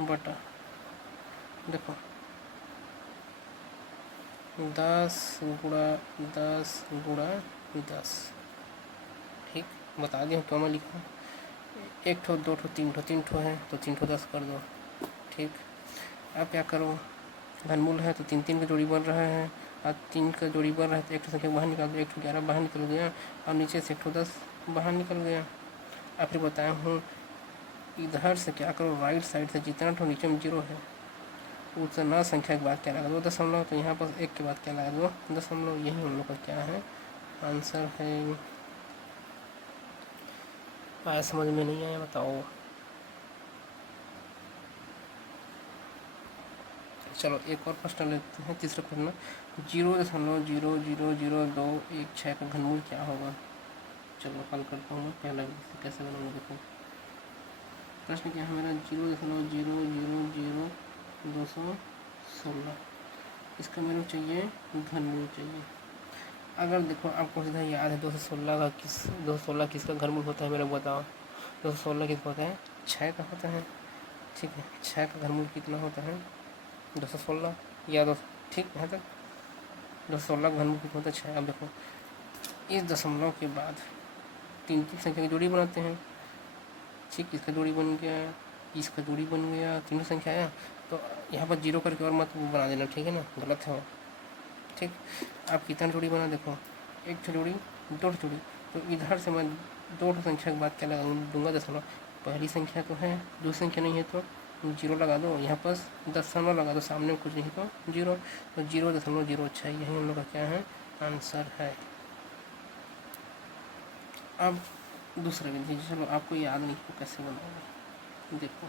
बटा देखो 10 गुणा 10 गुणा 10। ठीक, बता दिया क्यों मैं लिखूँ, 1 ठो 2 ठो 3 ठो 3 ठो है तो 3 ठो 10 कर दो। ठीक, अब क्या करो, घनमूल है तो 3 3 का जोड़ी बन रहा है, और 3 का जोड़ी बन रहा है तो एक ठो संख्या बाहर निकाल दो, 1 ठो 11 बाहर निकल गया, और नीचे से 1 ठो 10 बाहर निकल गया। अब फिर बताया हूँ इधर से क्या करो, राइट साइड से जितना ठो नीचे में 0 है उतना संख्या के बाद क्या लगा दो, दशमलव, तो यहाँ पर 1 के बाद क्या लगा दो, दशमलव। यही हम लोग का क्या है, आंसर है। आया समझ में नहीं आया बताओ। चलो एक और प्रश्न लेते हैं, तीसरा प्रश्न, 0.000216 का घनमूल क्या होगा। चलो हल करता हूँ पहला, कैसे बनाऊंगा देखो। प्रश्न क्या है मेरा, 0.000216, इसका मेरे को चाहिए घनमूल चाहिए। अगर देखो आपको सीधा याद है 216 किसका घनमूल होता है, मेरे को बताओ। 216 किसका होता है, 6 का होता है। ठीक है, 6 का घनमूल कितना होता है, 216 या दो, ठीक है तक 216 का घनमूल कितना होता है, 6। अब देखो इस दशमलव के बाद तीन तीन संख्या की जोड़ी बनाते हैं। ठीक, इसका जोड़ी बन गया, इसका जोड़ी बन गया, तीनों संख्या आया, तो यहाँ पर जीरो करके और मत बना देना, ठीक है ना, गलत है वो। ठीक, आप कितना जोड़ी बना, देखो एक जोड़ी, दो जोड़ी, तो इधर से मैं दो संख्या के बाद क्या लगा दूंगा, दशमलव। पहली संख्या तो है, दूसरी संख्या नहीं है तो जीरो लगा दो, यहाँ पर दशमलव लगा दो, सामने में कुछ नहीं तो जीरो, तो 0.06 यही हम लोग का क्या है, आंसर है। अब दूसरा विधि, चलो आपको याद नहीं तो कैसे बनाओगे, देखो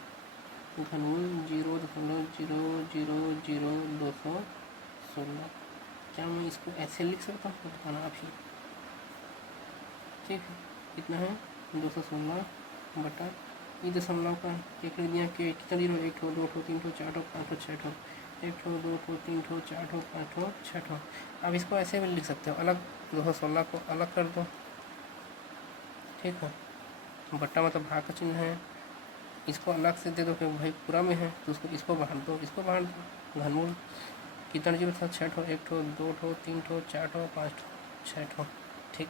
घनमूल 0.000216, क्या मैं इसको ऐसे लिख सकता हूँ, बताना आप ही। ठीक है, कितना है 216 बटा ये दशमलव का एक लिख दिया कि कितना जीरो, 1 ठो 2 ठो 3 ठो 4 ठो 5 ठो 6 ठो, 1 ठो 2 ठो 3 ठो 4 ठो 5 ठो 6 ठो। अब इसको ऐसे भी लिख सकते हो, अलग 216 को अलग कर दो। ठीक है, बट्टा मतलब भाग का चिन्ह है, इसको अलग से दे दो कि भाई पूरा में है, तो उसको इसको बाहर दो, इसको बाहर दो। घनमूल कितना जीरो था, 6 ठो, 1 ठो 2 ठो 3 ठो 4 ठो 5 ठो 6 ठो। ठीक,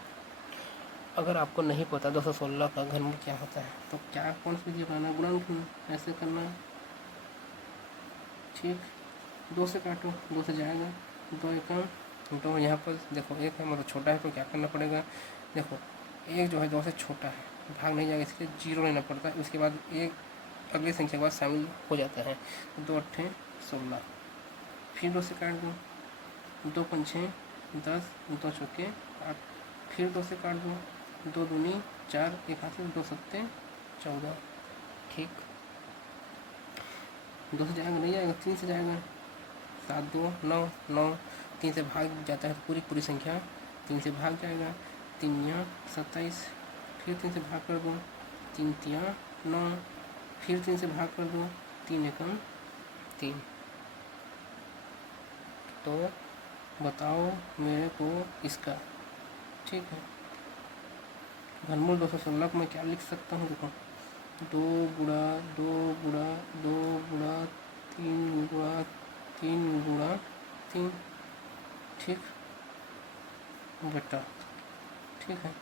अगर आपको नहीं पता 216 का घनमूल क्या होता है तो क्या, कौन सी विधि बनाना, गुणनखंड ऐसे करना। ठीक, 2 से काटो, 2 से जाएगा, 2 एकम 2, यहाँ पर देखो एक है मतलब छोटा है तो क्या करना पड़ेगा, देखो एक जो है 2 से छोटा है, भाग नहीं जाएगा, इसके जीरो लेना पड़ता है, उसके बाद एक अगली संख्या के बाद शामिल हो जाता है, 2 8 16, फिर 2 से काट दो, 2 5 10, 2 चौके 8, फिर 2 से काट दो, 2 दूनी 4, एक हाथ से 2 सत्ते 14। ठीक, 2 से जाएगा नहीं जाएगा, 3 से जाएगा, 7 2 9 9, 3 से भाग जाता है तो पूरी संख्या 3 से भाग जाएगा, 3 या 27, फिर 3 से भाग कर दो, 3 तिया 9, फिर 3 से भाग कर दो, 3 एकम 3। तो बताओ मेरे को इसका। ठीक है, घनमूल 216 को मैं क्या लिख सकता हूँ, देखो 2 गुणा 2 गुणा 2 गुणा 3 गुणा 3 गुणा 3। ठीक, बेटा ठीक है,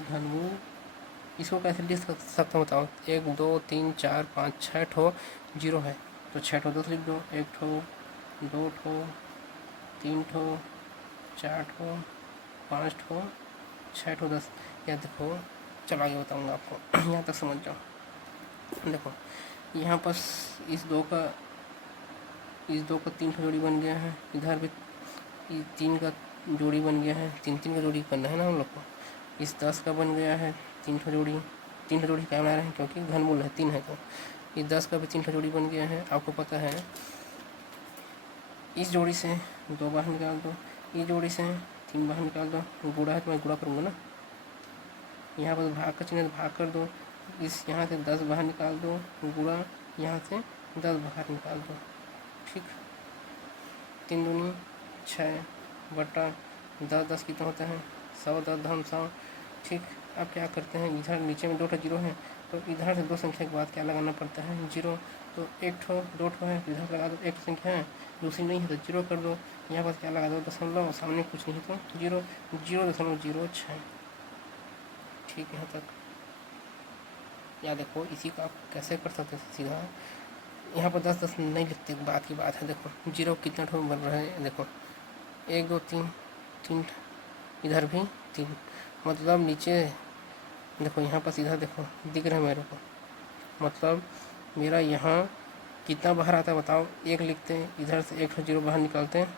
घनमूल इसको कैसे लिख सकता हूँ बताओ, 1 2 3 4 5 6 ठो जीरो है, तो 6 ठो 10 लिख दो, 1 ठो 2 ठो 3 ठो 4 ठो 5 ठो 6 ठो 10। या देखो चलो आगे बताऊँगा आपको यहाँ तक समझ जाओ। देखो यहाँ पर इस दो का 3 ठो जोड़ी बन गया है, इधर भी 3 का जोड़ी बन गया है, 3 3 का जोड़ी करना है ना हम लोग को। इस 10 का बन गया है 3 ठो जोड़ी, 3 ठो जोड़ी क्या बना रहे हैं क्योंकि घनमूल है 3 है, तो इस 10 का भी 3 ठो जोड़ी बन गया है। आपको पता है इस जोड़ी से 2 बाहर निकाल दो, इस जोड़ी से 3 बाहर निकाल दो, गुणा है तो मैं गुणा करूँगा ना, यहाँ पर भाग का चिन्ह भाग कर दो, इस यहाँ से 10 बाहर निकाल दो, गुणा यहाँ से 10 बाहर निकाल दो। ठीक, 3 दूनी 6 बटा 10 10 कितना होता है 100, 10 धम 100। ठीक, अब क्या करते हैं, इधर नीचे में 2 ठो जीरो है तो इधर से 2 संख्या के बाद क्या लगाना पड़ता है, जीरो, तो 1 ठो 2 ठो है इधर लगा दो, 1 संख्या है दूसरी नहीं है तो जीरो कर दो, यहाँ पर क्या लगा दो, दशमलव, सामने कुछ नहीं तो जीरो, 0.06। ठीक है, यहाँ तक या देखो इसी को आप कैसे कर सकते हैं सीधा, यहाँ पर 10 10 नहीं लिखते, बात की बात है। देखो जीरो कितना ठो बन रहा है, देखो 1 2 3 3, इधर भी 3, मतलब नीचे देखो यहाँ पर सीधा देखो दिख रहा है मेरे को, मतलब मेरा यहाँ कितना बाहर आता है बताओ, 1 लिखते हैं, इधर से 1 ठो जीरो बाहर निकालते हैं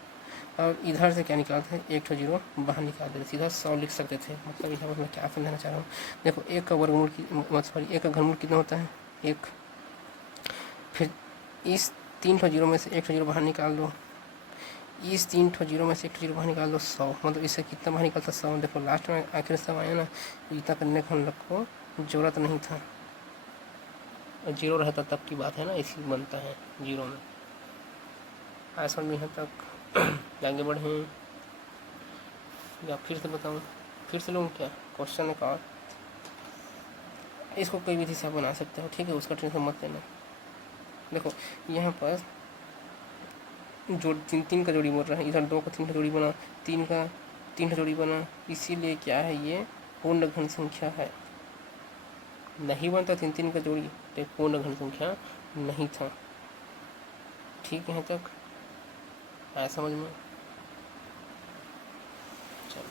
और इधर से क्या निकालते हैं, 1 ठो जीरो बाहर निकाल देते, सीधा 100 लिख सकते थे। मतलब यहाँ पर मैं क्या समझाना चाह रहा हूँ, देखो 1 का वर्गमूल 1 का घनमूल कितना होता है 1, फिर इस तीन ठो जीरो में से एक ठो जीरो बाहर निकाल दो, इस तीन ठो जीरो में से एक ठो जीरो बाहर निकाल दो 100, मतलब इससे कितना बाहर निकलता 100। देखो लास्ट में आखिर 100 आया ना, इतना करने का हम लोग को ज़रूरत नहीं था, जीरो रहता तब की बात है ना, इसी बनता है जीरो में। ऐसा में यहाँ तक आगे बढ़ें या फिर से बताऊँ, फिर से लूँ क्या क्वेश्चन एक और, इसको कोई विधि से बना सकते हो, ठीक है, उसका टेंशन मत लेना। देखो यहाँ पर जो तीन तीन का जोड़ी बोल रहा है, इधर 2 का 3 का जोड़ी बना, 3 का 3 का जोड़ी बना, इसीलिए क्या है ये पूर्ण घन संख्या है। नहीं बनता 3 का जोड़ी तो पूर्ण घन संख्या नहीं था, ठीक है। तक आया समझ में? चलो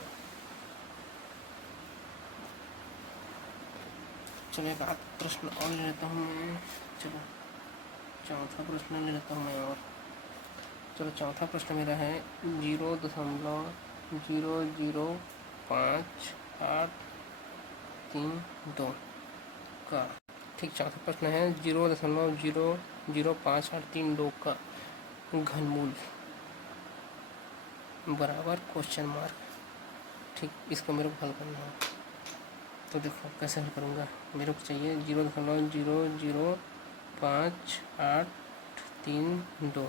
चलो एक आध प्रश्न और ले लेता हूँ मैं। चलो चौथा प्रश्न ले लेता हूँ मैं और। चलो चौथा प्रश्न मेरा है 0.005832 का, ठीक। चौथा प्रश्न है 0.005832 का घनमूल बराबर क्वेश्चन मार्क, ठीक। इसको मेरे को हल करना है, तो देखो कैसे हल करूँगा। मेरे को चाहिए 0.005832,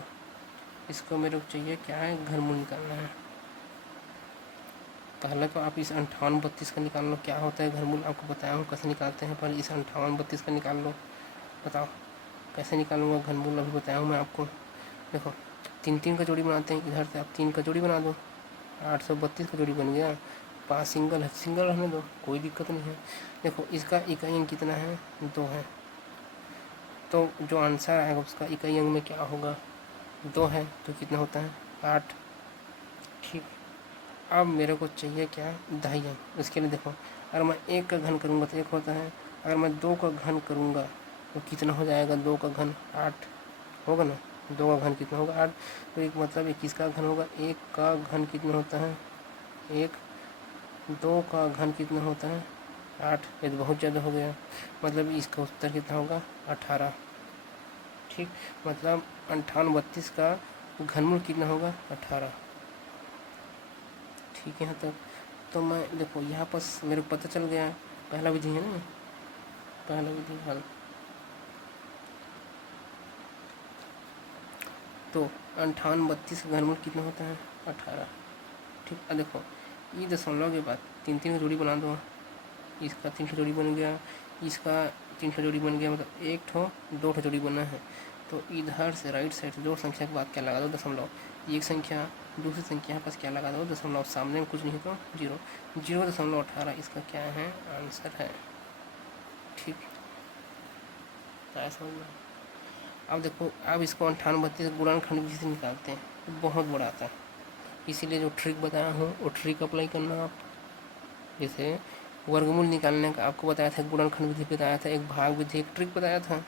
इसको मेरे को चाहिए क्या है, घनमूल निकालना है। पहले तो आप इस 5832 का निकाल लो, क्या होता है घनमूल आपको बताया हूँ कैसे निकालते हैं, पहले इस 5832 का निकाल लो। बताओ कैसे निकालूंगा घनमूल, अभी बताया हूँ मैं आपको। देखो 3 का जोड़ी बनाते हैं, इधर से आप 3 का जोड़ी बना दो, 832 का जोड़ी बन गया। 5 सिंगल है, सिंगल रहने दो, कोई दिक्कत नहीं है। देखो इसका इकाई अंक कितना है, 2 है, तो जो आंसर आएगा उसका इकाई अंक में क्या होगा, 2 है, तो कितना होता है 8, ठीक। अब मेरे को चाहिए क्या, दहाई अंक। इसके लिए देखो अगर मैं 1 का घन करूँगा तो 1 होता है, अगर मैं 2 का घन करूँगा तो कितना हो जाएगा, 2 का घन 8 होगा ना, 2 का घन कितना होगा 8, तो एक मतलब 21 का घन होगा। 1 का घन कितना होता है 1, 2 का घन कितना होता है 8, ये तो बहुत ज़्यादा हो गया, मतलब इसका उत्तर कितना होगा 18, ठीक। मतलब 5832 का घनमूल कितना होगा 18, ठीक है। यहाँ तक तो मैं देखो यहाँ पर मेरे को पता चल गया, पहला विधि है ना, पहला विधि हल। तो 5832 का घनमूल कितना होता है 18, ठीक। अब देखो ये दशमलव के बाद 3 का जोड़ी बना दो, इसका 3 का जोड़ी बन गया, इसका 3 का जोड़ी बन गया, मतलब 1 ठो 2 ठो जोड़ी बना है। तो इधर से राइट साइड से 2 संख्या के बाद क्या लगा दो, दशमलव। एक संख्या दूसरी संख्या के पास क्या लगा दो, दशमलव। सामने में कुछ नहीं तो 0, 0.18 इसका क्या है, आंसर है, ठीक। आया समझ में? अब देखो अब इसको 5832 गुणनखंड विधि से निकालते हैं, तो बहुत बड़ा आता है, इसीलिए जो ट्रिक बताया हूँ वो ट्रिक अप्लाई करना आप। जैसे वर्गमूल निकालने का आपको बताया था, गुणनखंड विधि बताया था, एक भाग विधि, एक ट्रिक बताया था,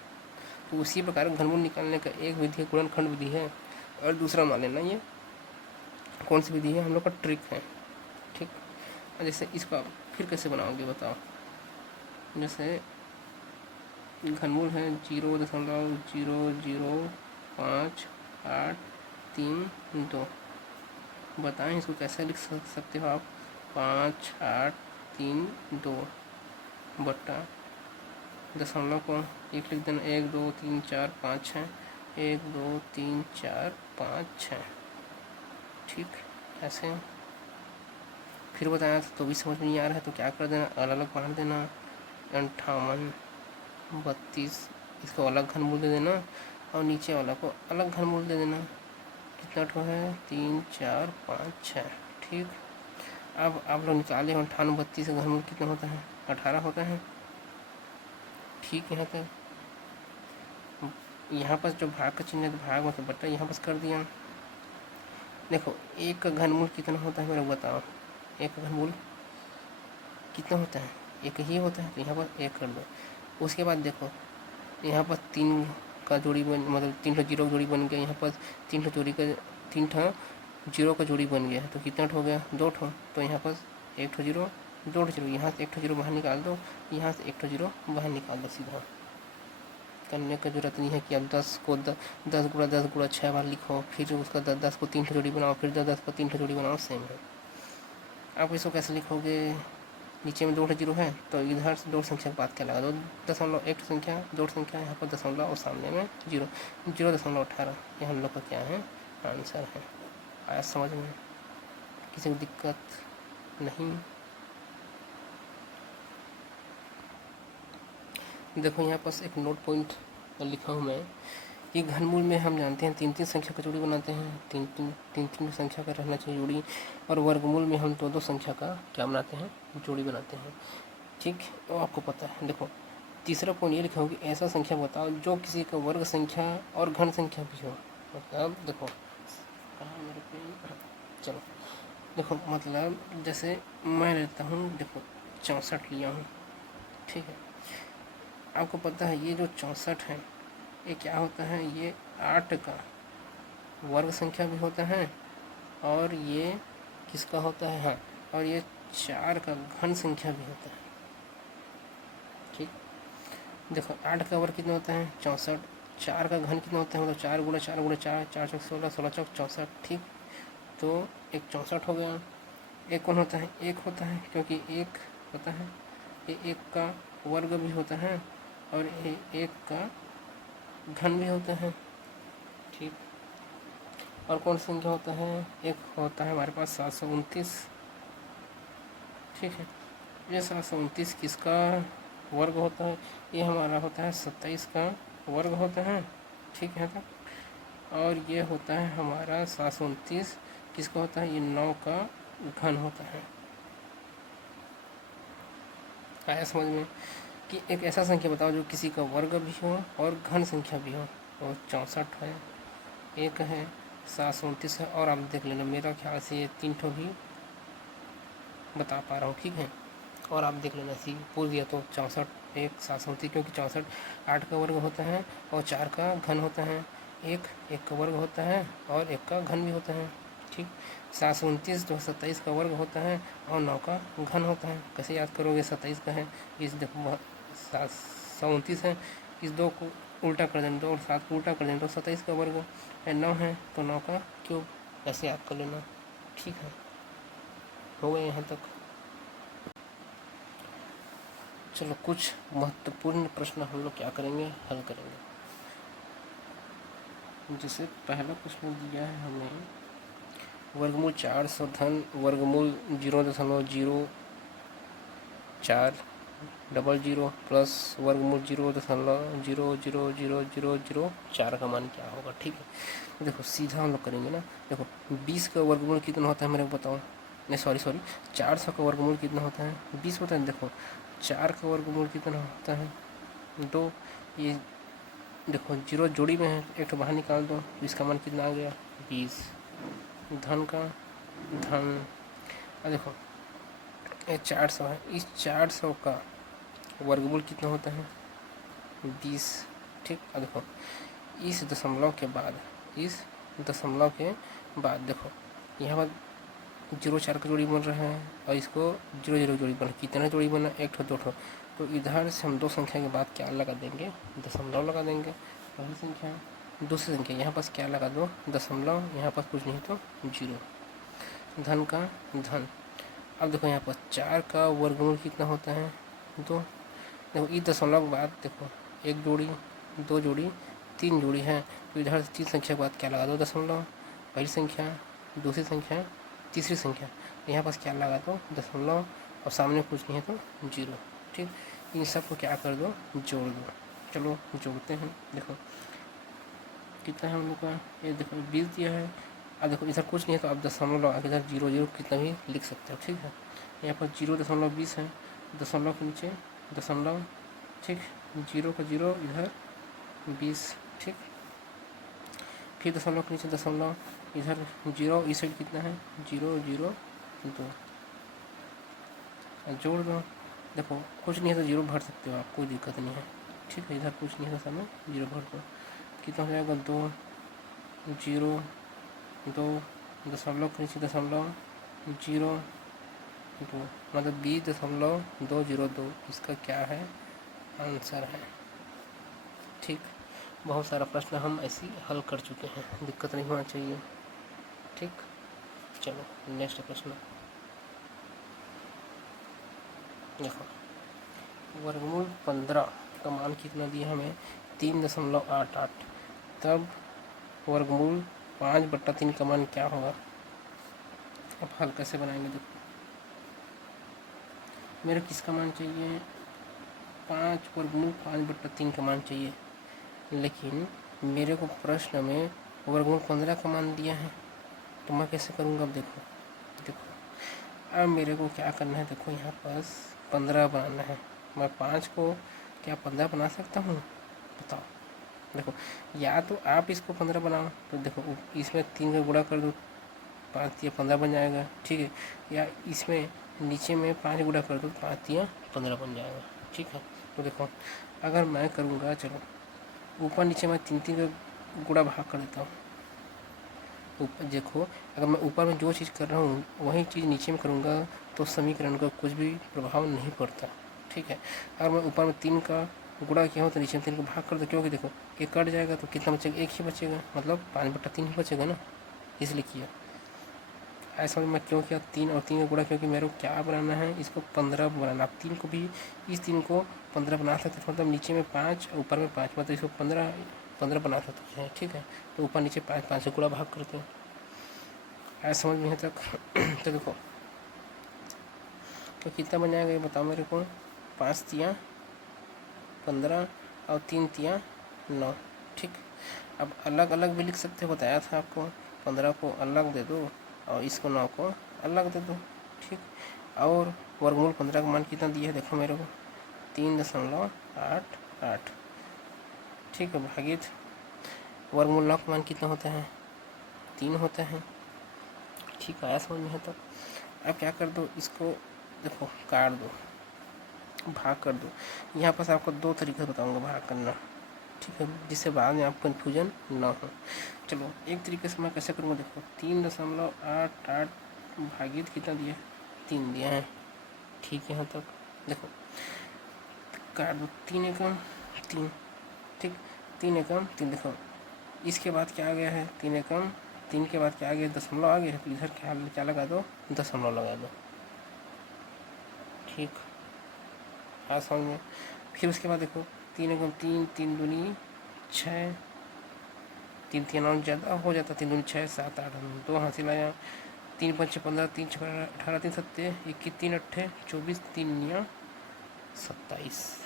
तो उसी प्रकार घनमूल निकालने का एक विधि गुणनखंड विधि है, और दूसरा मान लेना ये कौन सी विधि है, हम लोग का ट्रिक है, ठीक। जैसे इसको आप फिर कैसे बनाओगे बताओ। जैसे घनमूल है 0.005832, बताएं इसको कैसे लिख सकते हो आप, 5832 बट्टा दशमलव को एक लिख देना, 1 2 3 4 5 है, 1 2 3 4 5 है, ठीक। ऐसे फिर बताया तो भी समझ में नहीं आ रहा है, तो क्या कर देना, अलग अलग बांट देना, 5832 इसको अलग घनमूल दे देना, और नीचे वाला को अलग घनमूल दे देना। कितना ठो है, 3 4 5 6, ठीक। अब आप लोग निकाले 5832 का घनमूल कितना होता है, 18 होता है, ठीक है। तो यहाँ पर जो भाग का चिन्ह है, तो भाग मतलब बट्टा यहाँ पर कर दिया। देखो 1 का घनमूल कितना होता है मेरे को बताओ, 1 का घनमूल कितना होता है, 1 ही होता है, तो यहाँ पर 1 कर दो। उसके बाद देखो यहाँ पर 3 का जोड़ी बन, मतलब 3 ठो जीरो का जोड़ी बन गया, यहाँ पर 3 ठो जोड़ी का 3 ठो जीरो का जोड़ी बन गया, तो कितना ठो हो गया 2 ठो, तो यहाँ पर 1 ठो जीरो 2 ठो जीरो, यहाँ से 1 ठो जीरो बाहर निकाल दो, यहाँ से 1 ठो जीरो बाहर निकाल दो सीधा, करने का जरूरत नहीं है कि आप 10 को 10 गुणा 6 बार लिखो, फिर उसका 10 को 3 जोड़ी बनाओ, फिर 10 को 3 जोड़ी बनाओ, सेम है। आप इसको कैसे लिखोगे, नीचे में 2 जीरो है तो इधर से 2 संख्या के बाद क्या लगा दो, 0.1 संख्या, 2 संख्या यहाँ पर दशमलव और सामने में 0.18, ये हम लोग का क्या है, आंसर है। आया समझ में, किसी को दिक्कत नहीं। देखो यहाँ पास एक नोट पॉइंट लिखा हूँ मैं कि घनमूल में हम जानते हैं 3-3 संख्या का जोड़ी बनाते हैं, 3-3 संख्या का रहना चाहिए जोड़ी, और वर्गमूल में हम 2-2 संख्या का क्या बनाते हैं, जोड़ी बनाते हैं। ठीक, तो आपको पता है। देखो तीसरा पॉइंट ये लिखा हो कि ऐसा संख्या बताओ जो किसी का वर्ग संख्या और घन संख्या भी हो। मतलब देखो मेरे पे, चलो देखो मतलब जैसे मैं लेता हूँ, देखो 64 लिया हूँ, ठीक है। आपको पता है ये जो 64 है ये क्या होता है, ये 8 का वर्ग संख्या भी होता है, और ये किसका होता है, हाँ, और ये 4 का घन संख्या भी होता है। ठीक, देखो 8 का वर्ग कितना होता है 64, 4 का घन कितना होता है, मतलब 4 गुणा 4 गुणा 4, 4 चौक 16, 16 चौक 64। ठीक, तो एक 64 हो गया। एक कौन होता है, एक होता है, क्योंकि एक होता है, ये एक का वर्ग भी होता है और ये एक का घन भी होता है। ठीक, और कौन सा संख्या होता है, एक होता है हमारे पास 729। ठीक है, ये 729 किसका वर्ग होता है, ये हमारा होता है 27 का वर्ग होता है। ठीक है, तो और ये होता है हमारा 729 किसका होता है, ये 9 का घन होता है। आया समझ में, कि एक ऐसा संख्या बताओ जो किसी का वर्ग भी हो और घन संख्या भी हो। और 64 है, एक है, 729 है, और आप देख लेना मेरा ख्याल से ये 3 ठो भी बता पा रहा हूँ। ठीक है, और आप देख लेना सी पूछ दिया तो 64 एक 729, क्योंकि 64 8 का वर्ग होता है और 4 का घन होता है, एक का वर्ग होता है और एक का घन भी होता है। ठीक, 729 जो 27 का वर्ग होता है और 9 का घन होता है। कैसे याद करोगे, 27 का है, इस देखो 729 है, इस 2 को उल्टा कर देना, 2 और 7 को उल्टा कर देना तो 27 का वर्ग है, 9 है तो 9 का क्यूब, ऐसे याद कर लेना। ठीक है, हो गए यहाँ तक। चलो कुछ महत्वपूर्ण प्रश्न हम लोग क्या करेंगे, हल करेंगे। जैसे पहला प्रश्न दिया है हमें, वर्गमूल 400 धन वर्गमूल 0.0400 प्लस वर्गमूल 0.0000004 का मान क्या होगा। ठीक है, देखो सीधा हम लोग करेंगे ना। देखो 20 का वर्गमूल कितना होता है मेरे को बताओ, नहीं सॉरी 400 का वर्गमूल कितना होता है, 20 होता है। देखो 4 का वर्गमूल कितना होता है 2, ये देखो 0 जोड़ी में है, एक तो बाहर निकाल दो, इसका मान कितना आ गया 20। धन का धन, देखो ये 400 है, इस 400 का वर्गमूल कितना होता है 20। ठीक, अब देखो इस दशमलव के बाद देखो यहाँ पर 0 4 का जोड़ी बन रहा है और इसको 0 0 जोड़ी बना, कितना जोड़ी बना, एक ठो 2 ठो, तो इधर से हम 2 संख्या के बाद क्या लगा देंगे, दशमलव लगा देंगे। पहली संख्या, दूसरी संख्या, यहाँ पास क्या लगा दो, दशमलव, यहाँ पास कुछ नहीं तो 0। धन का धन, अब देखो यहाँ पर 4 का वर्गमूल कितना होता है 2। देखो इस दशमलव के बाद देखो 1 जोड़ी 2 जोड़ी 3 जोड़ी है, तो इधर से 3 संख्या के बाद क्या लगा दो, दशमलव, पहली संख्या, दूसरी संख्या, तीसरी संख्या, यहाँ पास क्या लगा दो, दशमलव, और सामने कुछ नहीं है तो 0। ठीक, इन सब को क्या कर दो, जोड़ दो। चलो जोड़ते हैं, देखो कितना है हम लोग का, ये देखो 20 दिया है। अब देखो इधर कुछ नहीं है तो आप दशमलव आगे इधर 0 0 कितना भी लिख सकते हो। ठीक है, यहाँ पर 0.20 है, दशमलव के नीचे दशमलव, ठीक, 0 का 0 इधर 20। ठीक, फिर दशमलव के नीचे दशमलव, इधर 0, इस साइड कितना है 0 0 2, जोड़ दो। देखो कुछ नहीं है तो 0 भर सकते हो आप, कोई दिक्कत नहीं है। ठीक है, इधर कुछ नहीं है तो समय 0 भर दो, कितना हो जाएगा 2 0 2, दशमलव के नीचे दशमलव 0 2, मतलब 20.202 इसका क्या है आंसर है। ठीक। बहुत सारा प्रश्न हम ऐसे ही हल कर चुके हैं, दिक्कत नहीं होना चाहिए। ठीक, चलो नेक्स्ट प्रश्न देखो। वर्गमूल 15 का मान कितना दिया हमें? 3.88। तब वर्गमूल 5/3 का मान क्या होगा? अब हल कैसे बनाएंगे? देखो, मेरे किसका मान चाहिए? 5 वर्गमूल 5/3 का मान चाहिए, लेकिन मेरे को प्रश्न में वर्गमूल 15 का मान दिया है, तो मैं कैसे करूँगा? अब देखो देखो अब मेरे को क्या करना है? देखो यहाँ पास 15 बनाना है। मैं 5 को क्या 15 बना सकता हूँ? बताओ। देखो, या तो आप इसको 15 बनाओ, तो देखो इसमें 3 का गुणा कर दो, 5 या 15 बन जाएगा। ठीक है, या इसमें नीचे में 5 गुणा कर दो, 5 या 15 बन जाएगा। ठीक है, तो देखो अगर मैं करूँगा, चलो ऊपर नीचे मैं 3 का गुणा भाग कर देता हूँ। ऊपर देखो, अगर मैं ऊपर में जो चीज़ कर रहा हूँ वही चीज़ नीचे में करूँगा तो समीकरण का कुछ भी प्रभाव नहीं पड़ता। ठीक है, अगर मैं ऊपर में 3 का गुणा किया हो तो नीचे में 3 को भाग कर दो, क्योंकि देखो ये कट जाएगा तो कितना बचेगा? 1 ही बचेगा, मतलब 5/3 ही बचेगा ना, इसलिए किया। ऐसा मैं क्यों किया? 3 और 3 का गुणा, क्योंकि मेरे को क्या बनाना है? इसको 15 बनाना। आप 3 को भी, इस 3 को 15 बना सकते हैं, मतलब नीचे में 5 और ऊपर में 5, मतलब इसको 15 बना सकते हैं। ठीक है, तो ऊपर नीचे 5 से गुणा भाग करते हैं। ऐसा समझ में है तक? तो देखो तो कितना बन जाएगा ये बताओ मेरे को? 5 तिया 15 और 3 तिया 9। ठीक, अब अलग अलग भी लिख सकते हो, बताया था आपको। 15 को अलग दे दो और इसको 9 को अलग दे दो। ठीक, और वर्गमूल 15 का मान कितना दिया है? देखो मेरे को 3.88। ठीक है, भागित वर्गमूल 9 का मान कितना होता है? 3 होता है। ठीक, आया समझ में है? तो अब क्या कर दो, इसको देखो काट दो, भाग कर दो। यहाँ पास आपको 2 तरीके बताऊंगा भाग करना। ठीक है, जिससे बाद में आपको कन्फ्यूजन ना हो। चलो एक तरीके से मैं कैसे करूँगा? देखो 3.88 भागित कितना दिया? 3 दिया है। ठीक है, यहाँ तक देखो काट दो, 3 एकम 3। ठीक, 3 एकम 3। देखो इसके बाद क्या आ गया है? 3 एकम 3 के बाद क्या आ गया? दशमलव आ गया है, तो इधर क्या लगा दो? दशमलव लगा दो। ठीक, हाँ समझ में। फिर उसके बाद देखो 3 एकम 3, 3 दूनी 6, 3 3 9 ज़्यादा हो जाता, 3 दूनी 6, 7 8 2 हासिल आया। 3 5 15, 3 6 18, 3 7 21, 3 8 24, 3 9 27,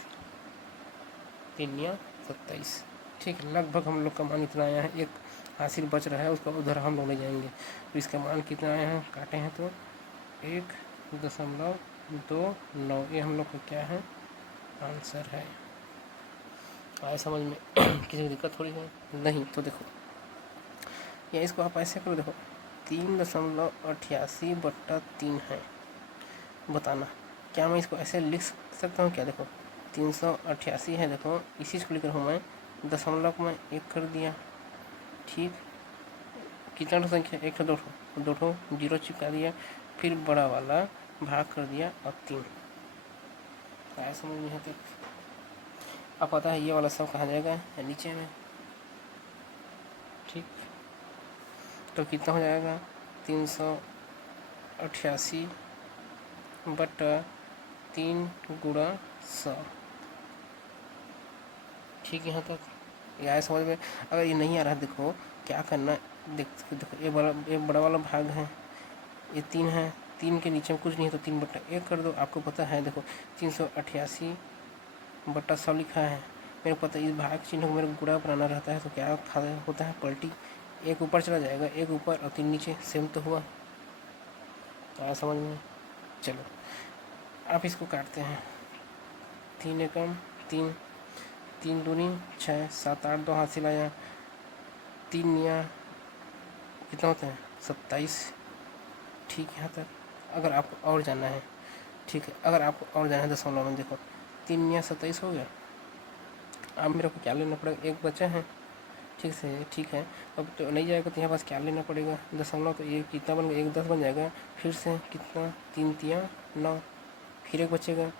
3 9 27। ठीक, लगभग हम लोग का मान इतना आया है। एक हासिल बच रहा है, उसका उधर हम लोग ले जाएंगे। तो इसका मान कितना आया है? काटे हैं तो 1.29। ये हम लोग का क्या है? आंसर है। आया समझ में? किसी को दिक्कत थोड़ी है नहीं? तो देखो या इसको आप ऐसे करो, देखो 3.88/3 है। बताना क्या मैं इसको ऐसे लिख सकता हूँ क्या? देखो 388 है, देखो इसी को लिख रहा हूँ मैं, दशमलव को मैं 1 कर दिया। ठीक, कितना संख्या? 1 दो ठो जीरो चिपका दिया, फिर बड़ा वाला भाग कर दिया और 3। आया समझ में? है तो अब पता है ये वाला सब कहाँ जाएगा? नीचे में। ठीक, तो कितना हो जाएगा? 388/3 गुणा 100। ठीक, यहाँ तक ये आया समझ में? अगर ये नहीं आ रहा देखो क्या करना, देखो ये बड़ा वाला भाग है, ये 3 है, 3 के नीचे में कुछ नहीं है तो 3/1 कर दो। आपको पता है देखो 388/100 लिखा है, मेरे को पता है इस भाग चिन्ह को मेरे को गुणा बनाना रहता है, तो क्या होता है? पलटी, एक ऊपर चला जाएगा, एक ऊपर और 3 नीचे, सेम तो हुआ। आया समझ में? चलो आप इसको काटते हैं। 3 एकम 3, 3 दूनी 6, 7 8 2 हासिल आया, 3 निया कितना होता है? 27। ठीक, यहाँ तक अगर आपको और जाना है, ठीक है, अगर आपको और जाना है दशमलव में, देखो 3 निया 27 हो गया। अब मेरे को क्या लेना पड़ेगा? 1 बचा है। ठीक से, ठीक है, अब तो नहीं जाएगा तो यहाँ पास क्या लेना पड़ेगा? दशमलव, तो ये कितना बन गया? 1 10 बन जाएगा। फिर से कितना? 3 तिया 9, फिर 1 बचेगा,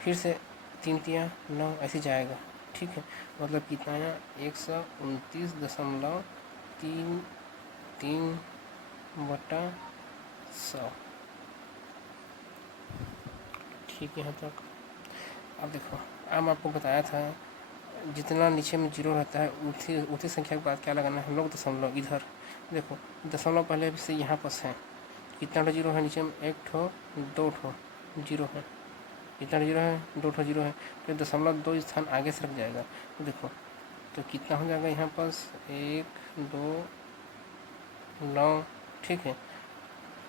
फिर से 3 तिया 9, ऐसे जाएगा। ठीक है, मतलब कितना आया 129.33/100। ठीक है, यहाँ तक। अब देखो, अब आपको बताया था जितना नीचे में जीरो रहता है उसी संख्या के बाद क्या लगाना है हम लोग, दशमलव। इधर देखो दशमलव पहले से यहाँ पर है, कितना जीरो है नीचे में, 1 ठो 2 ठो जीरो है, कितना जीरो है, 2 ठो जीरो है, तो दशमलव 2 स्थान आगे सरक जाएगा। तो देखो तो कितना हो जाएगा यहाँ पर 1 2 9, ठीक है,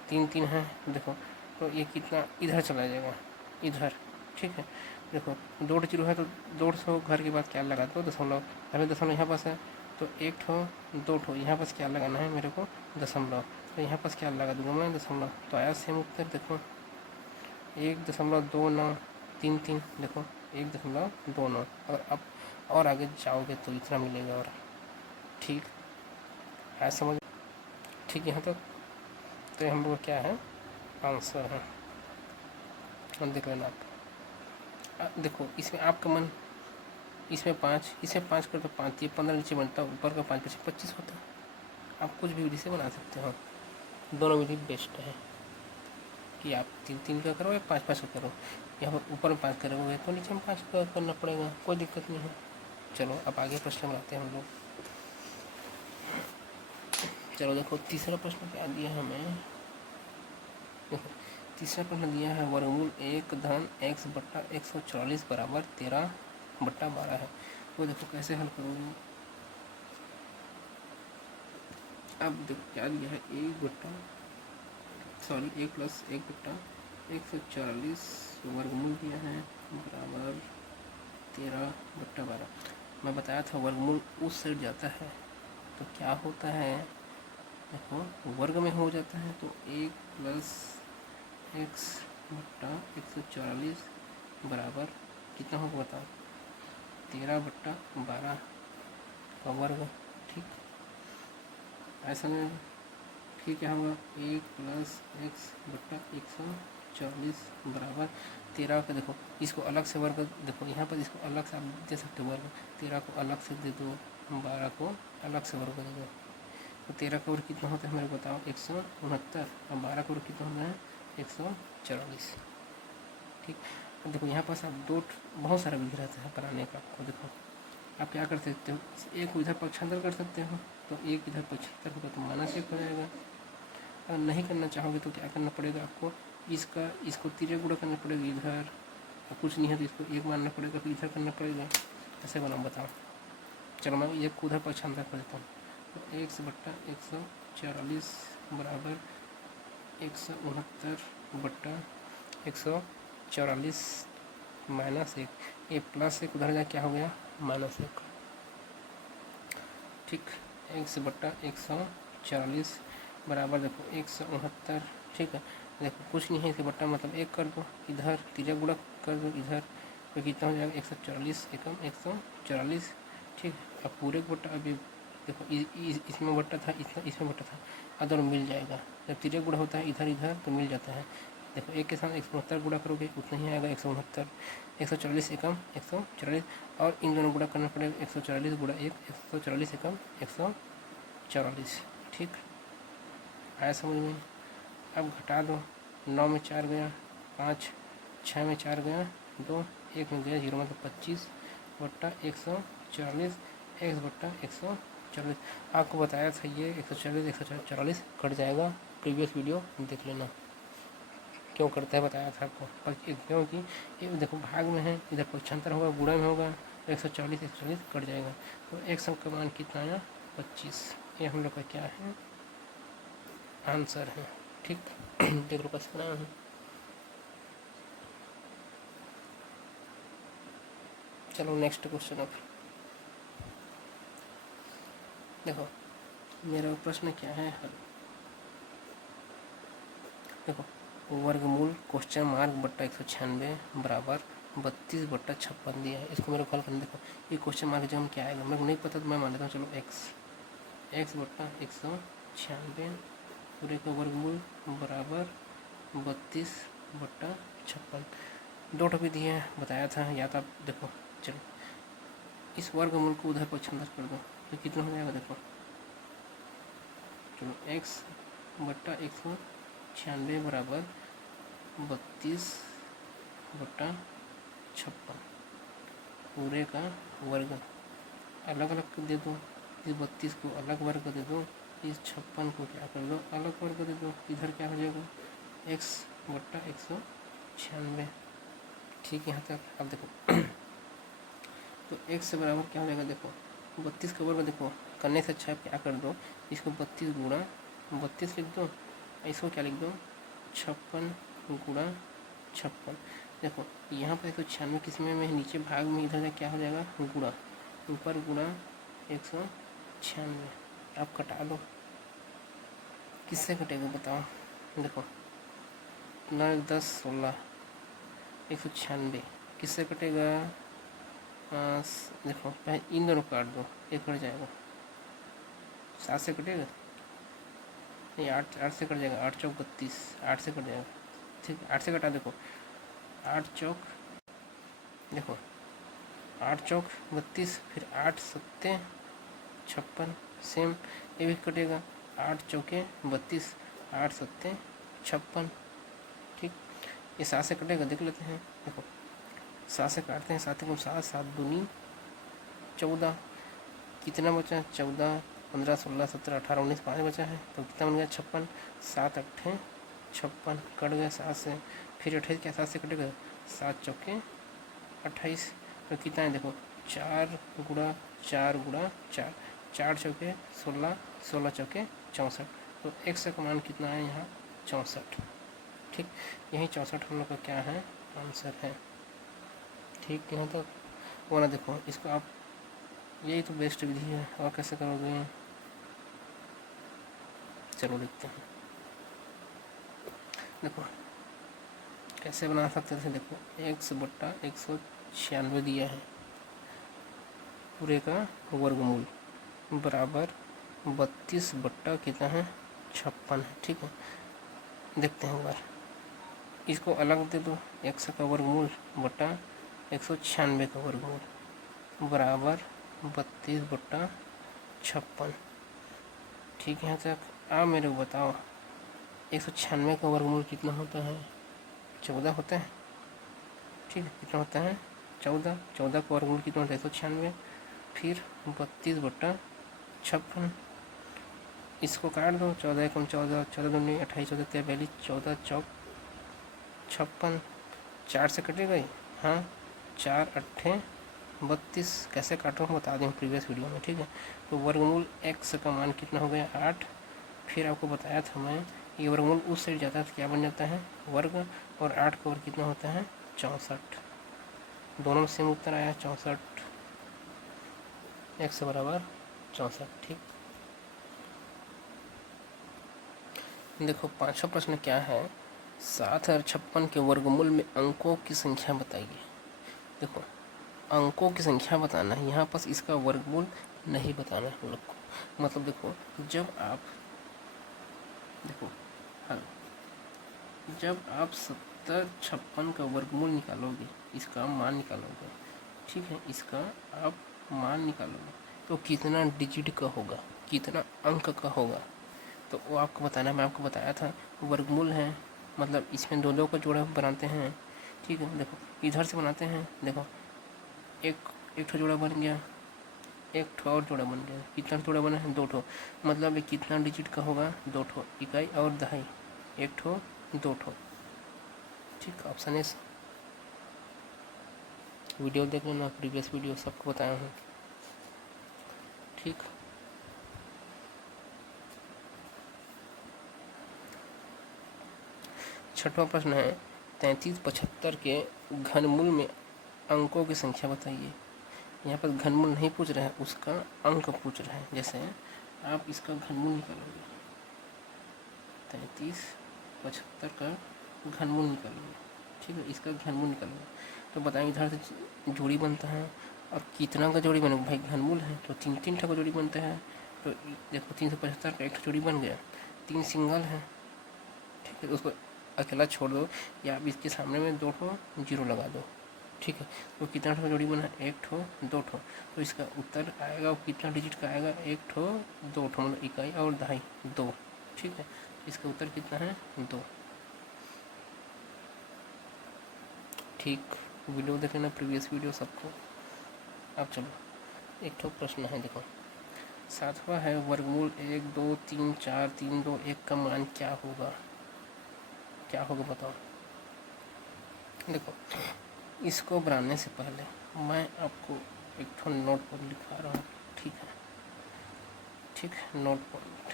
3 3 है। देखो तो ये कितना इधर चला जाएगा, इधर, ठीक है। देखो 2 जीरो है तो 200 घर के बाद क्या लगा दो, दशमलव। पहले दशमलव यहाँ पास है तो 1 ठो 2 ठो, यहाँ पास क्या लगाना है मेरे को, दशमलव। तो यहाँ पास क्या लगा दूंगा मैं, दशमलव। तो आया सेम उत्तर। देखो 1.2933, देखो 1.29। अगर अब और आगे जाओगे तो इतना मिलेगा। और ठीक है, समझ, ठीक, यहाँ तक। तो हम लोग क्या है, आंसर है, हम देख लेना आप। देखो इसमें आपका मन, इसमें 5 कर तो 5, ये 15 नीचे बनता है, ऊपर का 5 पीछे 25 होता है। आप कुछ भी विधि से बना सकते हो, दोनों विधि बेस्ट है कि आप 3 3 का करो या 5 5 का करो। यहाँ पर ऊपर में 5 करोगे तो नीचे में 5 का करना पड़ेगा, कोई दिक्कत नहीं है। चलो अब आगे प्रश्न बनाते हैं हम लोग। चलो देखो तीसरा प्रश्न क्या दिया है हमें। देखो तीसरा प्रश्न दिया है वर्गमूल 1/x/144 बराबर 13/12 है। तो देखो कैसे हल करोगे। अब देखो क्या दिया है, 1+1/144 वर्गमूल दिया है बराबर 13/12। मैं बताया था वर्गमूल उस साइड जाता है तो क्या होता है, देखो वर्ग में हो जाता है तो 1+x/144 बराबर कितना होगा बताओ, 13/12 का वर्ग। ठीक, ऐसा में फिर क्या होगा, 1+x/144 बराबर 13 का। देखो इसको अलग से वर्ग, देखो यहाँ पर इसको अलग से आप दे सकते हो वर्ग, 13 को अलग से दे दो, 12 को अलग से वर्ग दे दो। तो 13 का वर्ग कितना होता है मेरे को बताओ, 169, और 12 का वर्ग कितना होता है 144। ठीक, अब देखो यहाँ पास आप बहुत सारा विधि रहता है बनाने का। आपको देखो आप क्या कर सकते हो, एक को इधर पक्षांतर कर सकते हो, तो एक इधर पक्षांतर होगा तो -1 हो जाएगा। अगर नहीं करना चाहोगे तो क्या करना पड़ेगा आपको, इसको तिर्यक गुणा करना पड़ेगा इधर, और कुछ नहीं है तो इसको 1 मानना पड़ेगा, फिर इधर करना पड़ेगा। ऐसे बनाओ, बताओ। चलो मैं एक को उधर पक्षांतर कर देता हूँ, तो 1/144 बराबर 169/144 -1, ये +1 उधर जाए क्या हो गया, -1। ठीक, 1/144 बराबर देखो 169। ठीक है, देखो कुछ नहीं है, इसके बट्टा मतलब 1 कर दो, इधर तिर्यक गुणा कर दो इधर, तो कितना हो जाएगा 144 एकम 144। ठीक, अब पूरे को बट्टा, अभी देखो इसमें बट्टा था, इसमें बट्टा था, अदर मिल जाएगा। जब तिर्यक गुणा होता है इधर इधर तो मिल जाता है। देखो एक के साथ 169 गुणा करोगे उतना ही आएगा 169, 144 एकम 144, और इन दोनों गुणा करना पड़ेगा 144 गुणा 1, 144 एकम 144। ठीक, आया समझ में। अब घटा दो, 9 में 4 गया 5, 6 में 4 गया 2, 1 में गया 0, मतलब 25/144, x/144। आपको बताया था ये 144 कट जाएगा, प्रीवियस वीडियो देख लेना क्यों करता है, बताया था आपको। क्योंकि ये देखो भाग में है, इधर पक्षांतर होगा, गुणा में होगा, 144 कट जाएगा। तो एक सम का मान कितना आया 25। ये हम लोग का क्या है, आंसर है। ठीक, देख लो कैसे बनाया हूँ। चलो नेक्स्ट क्वेश्चन। अब देखो मेरा प्रश्न क्या है, देखो वर्गमूल (196 बराबर 32/56 दिया है, इसको मेरे को हल करना। देखो ये क्वेश्चन मार्क जब क्या आएगा मेरे को नहीं पता, तो मैं मान लेता हूँ चलो x/196 पूरे का वर्गमूल बराबर 32/56। 2 टॉपिक दिए हैं, बताया था याद आप। देखो चलो इस वर्गमूल को उधर को छंदर कर दो तो कितना हो जाएगा देखो, चलो x बट्टा 196 बराबर 32/56 पूरे का वर्ग। अलग अलग दे दो, इस 32 को अलग वर्ग दे दो, इस 56 को क्या कर दो अलग वर्ग दे दो। इधर क्या हो जाएगा x बट्टा 196। ठीक है, यहाँ तक अब देखो तो x से बराबर क्या हो जाएगा देखो 32 का वर्ग देखो करने से अच्छा क्या कर दो, इसको 32 गुणा 32 लिख दो, इसको क्या लिख दो 56 गुणा 56। देखो यहाँ पर 196 किसमें में नीचे भाग में, इधर क्या हो जाएगा गुणा, ऊपर गुणा 196। आप कटा दो, किससे कटेगा बताओ। देखो 9 10 16 196 किससे कटेगा, देखो पहले इन दोनों काट दो, एक कट जाएगा, 7 से कटेगा नहीं, 8 से कट जाएगा, 8 चौक 32, 8 से कट जाएगा। ठीक, 8 से कटा, देखो 8 चौक, देखो 8 चौक 32, फिर 8 सत्ते 56, सेम ये भी कटेगा, 8 चौके 32, 8 सत्ते 56। ठीक, ये 7 से कटेगा, देख लेते हैं। देखो 7 से काटते हैं, 7 को 7, 7 दूनी 14, कितना बचा 14 15 16 17 18 19 5 बचा है, तो कितना बन गया 56, 7 8 56 कट गया 7 से, फिर 28 क्या 7 से कटेगा, 7 चौके 28, तो कितना है देखो 4 गुणा 4 गुणा 4, 4 चौके 16, 16 चौके 64, तो x का मान कितना है यहाँ 64। ठीक, यही 64 हम लोग का क्या है आंसर है। ठीक, यहाँ तक वो ना देखो, इसको आप यही तो बेस्ट विधि है, और कैसे करोगे चलो देखते हैं। देखो कैसे बना सकते थे, देखो x बट्टा 196 दिया है पूरे का वर्गमूल बराबर 32 बट्टा कितना है 56 है। ठीक है, देखते हैं एक बार, इसको अलग दे दो, x का वर्गमूल बट्टा 196 का वर्गमूल बराबर 32 बट्टा 56। ठीक है, यहाँ तक आप मेरे को बताओ 196 का वर्गमूल कितना होता है, 14 होता है। ठीक है, कितना होता है 14, 14 का वर्गमूल कितना होता है 196, फिर 32 बट्टा 56, इसको काट दो, 14 एकम 14, 14 दूनी 28, 14 43, 14 चौक 56, 4 से कटेगा ही, हाँ 4 8 32, कैसे काटो हम बता दें प्रीवियस वीडियो में। ठीक है, तो वर्गमूल x का मान कितना हो गया 8, फिर आपको बताया था मैं ये वर्गमूल उस साइड जाता है तो क्या बन जाता है वर्ग, और 8 का वर्ग कितना होता है 64, दोनों में सेम उत्तर आया 64, x बराबर 64। ठीक, देखो 5वां प्रश्न क्या है, 7056 के वर्गमूल में अंकों की संख्या बताइए। देखो अंकों की संख्या बताना है, यहाँ पास इसका वर्गमूल नहीं बताना है हम लोग को। मतलब देखो जब आप देखो हाँ, जब आप 7056 का वर्गमूल निकालोगे, इसका मान निकालोगे, ठीक है, इसका आप मान निकालोगे तो कितना डिजिट का होगा, कितना अंक का होगा, तो वो आपको बताना है। मैं आपको बताया था वर्गमूल है, मतलब इसमें दो दो का जोड़ा बनाते हैं। ठीक है, देखो इधर से बनाते हैं, देखो एक ठो जोड़ा बन गया, एक ठो और जोड़ा बन गया, कितना जोड़ा बना है 2 ठो, मतलब ये कितना डिजिट का होगा 2 ठो, इकाई और दहाई, 1 ठो 2 ठो। ठीक, ऑप्शन एस, वीडियो देख लेना, प्रीवियस वीडियो सबको बताया हूँ। ठीक, छठवां प्रश्न है 3375 के घनमूल में अंकों की संख्या बताइए। यहाँ पर घनमूल नहीं पूछ रहा है, उसका अंक पूछ रहा है। जैसे आप इसका घनमूल निकालोगे, 3375 का घनमूल निकालोगे, ठीक है, इसका घनमूल निकालोगे तो बताएं इधर से जोड़ी बनता है, और कितना का जोड़ी बनेगा भाई, घनमूल है तो 3 का जोड़ी बनता है। तो देखो 375 का एक जोड़ी बन गया, 3 सिंगल है, ठीक है, उसको अकेला छोड़ दो, या आप इसके सामने में 2 जीरो लगा दो, ठीक है। तो कितना ठो जोड़ी बना, एक ठो दो ठो, तो इसका उत्तर आएगा वो कितना डिजिट का आएगा, एक ठो दो ठो, मतलब इकाई और दहाई दो। ठीक है, इसका उत्तर कितना है, दो। ठीक, वीडियो देख लेना प्रीवियस वीडियो सबको। अब चलो एक ठो प्रश्न है, देखो सातवां है वर्गमूल 1 2 3 4 3 2 1 का मान क्या होगा, क्या होगा बताओ। देखो इसको बनाने से पहले मैं आपको एक ठो नोट पर लिखा रहा हूँ, ठीक है, ठीक है, नोट पॉइंट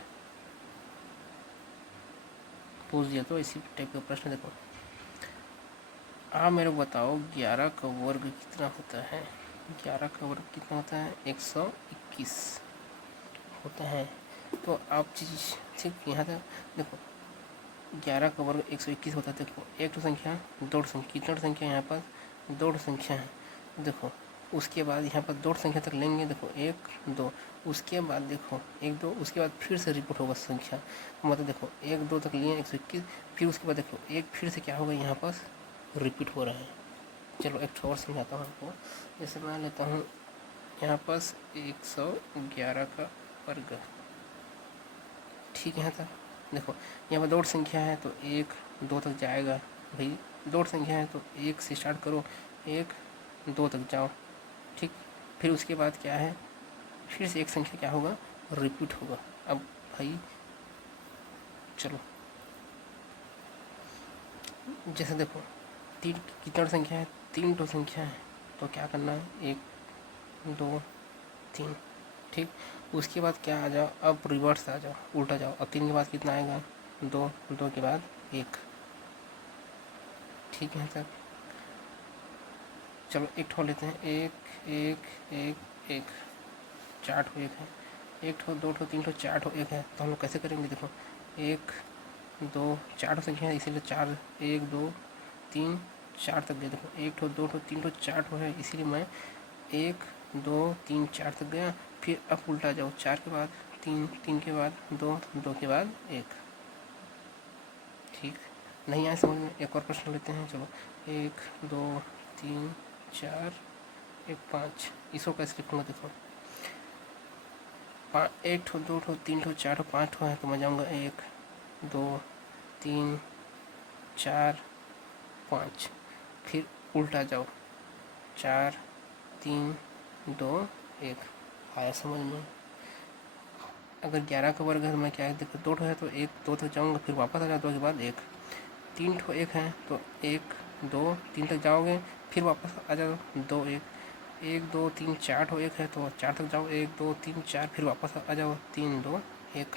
पूछ दिया तो इसी टाइप का प्रश्न। देखो आप मेरे को बताओ 11 का वर्ग कितना होता है, 11 का वर्ग कितना होता है, 121 होता है। तो आप चीज़ ठीक यहाँ तक देखो 11 का वर्ग 121 होता है। देखो एक तो संख्या दो संख्या, कितना संख्या यहाँ पर, दो संख्या है। देखो उसके बाद यहाँ पर दो संख्या तक लेंगे, देखो एक दो, उसके बाद देखो एक दो, उसके बाद फिर से रिपीट होगा संख्या, मतलब देखो एक दो तक लिए 121, फिर उसके बाद देखो एक फिर से क्या होगा यहाँ पर रिपीट हो रहा है। चलो एक और समझाता हूँ आपको, जैसे मैं लेता हूँ यहाँ पास 111 का वर्ग, ठीक है। था देखो यहाँ पर दो संख्या है तो एक दो तक जाएगा, भाई दो संख्या है तो एक से स्टार्ट करो, एक दो तक जाओ, ठीक। फिर उसके बाद क्या है, फिर से एक संख्या क्या होगा, रिपीट होगा। अब भाई चलो जैसे देखो तीन कितना संख्या है, तीन तो संख्या है, तो क्या करना है, एक दो तीन, ठीक। उसके बाद क्या आ जाओ, अब रिवर्स आ जाओ, उल्टा जाओ। अब तीन के बाद कितना आएगा, दो, दो के बाद एक, ठीक है सर। चलो एक ठो लेते हैं, एक एक एक एक, चार ठो एक है, एक ठो दो ठो तीन ठो चार ठो एक है। तो हम लोग कैसे करेंगे, देखो एक दो चार ठो संख्या है, इसीलिए चार, एक दो तीन चार तक गए। देखो एक ठो दो ठो तीन ठो चार ठो है, इसीलिए मैं एक दो तीन चार तक गया। फिर अब उल्टा जाओ, चार के बाद तीन, तीन के बाद दो, दो के बाद एक, ठीक। नहीं आए समझ में, एक और प्रश्न लेते हैं। चलो एक दो तीन चार एक पाँच, इसको कैसे लिखूँगा, देखो एक ठो दो ठो तीन ठो चार ठो पाँच ठो है, तो मैं जाऊँगा एक दो तीन चार पाँच, फिर उल्टा जाओ, चार तीन दो एक। आया समझ में। अगर 11 का वर्ग है तो मैं क्या है, देखो दो ठो है तो एक दो तक जाऊँगा, फिर वापस आ जाओ, दो के बाद एक, तीन ठो एक है तो एक दो तीन तक जाओगे, फिर वापस आ जाओ, दो एक, एक दो तीन चार ठो एक है तो चार तक जाओ, एक दो तीन चार, फिर वापस आ जाओ, तीन दो एक।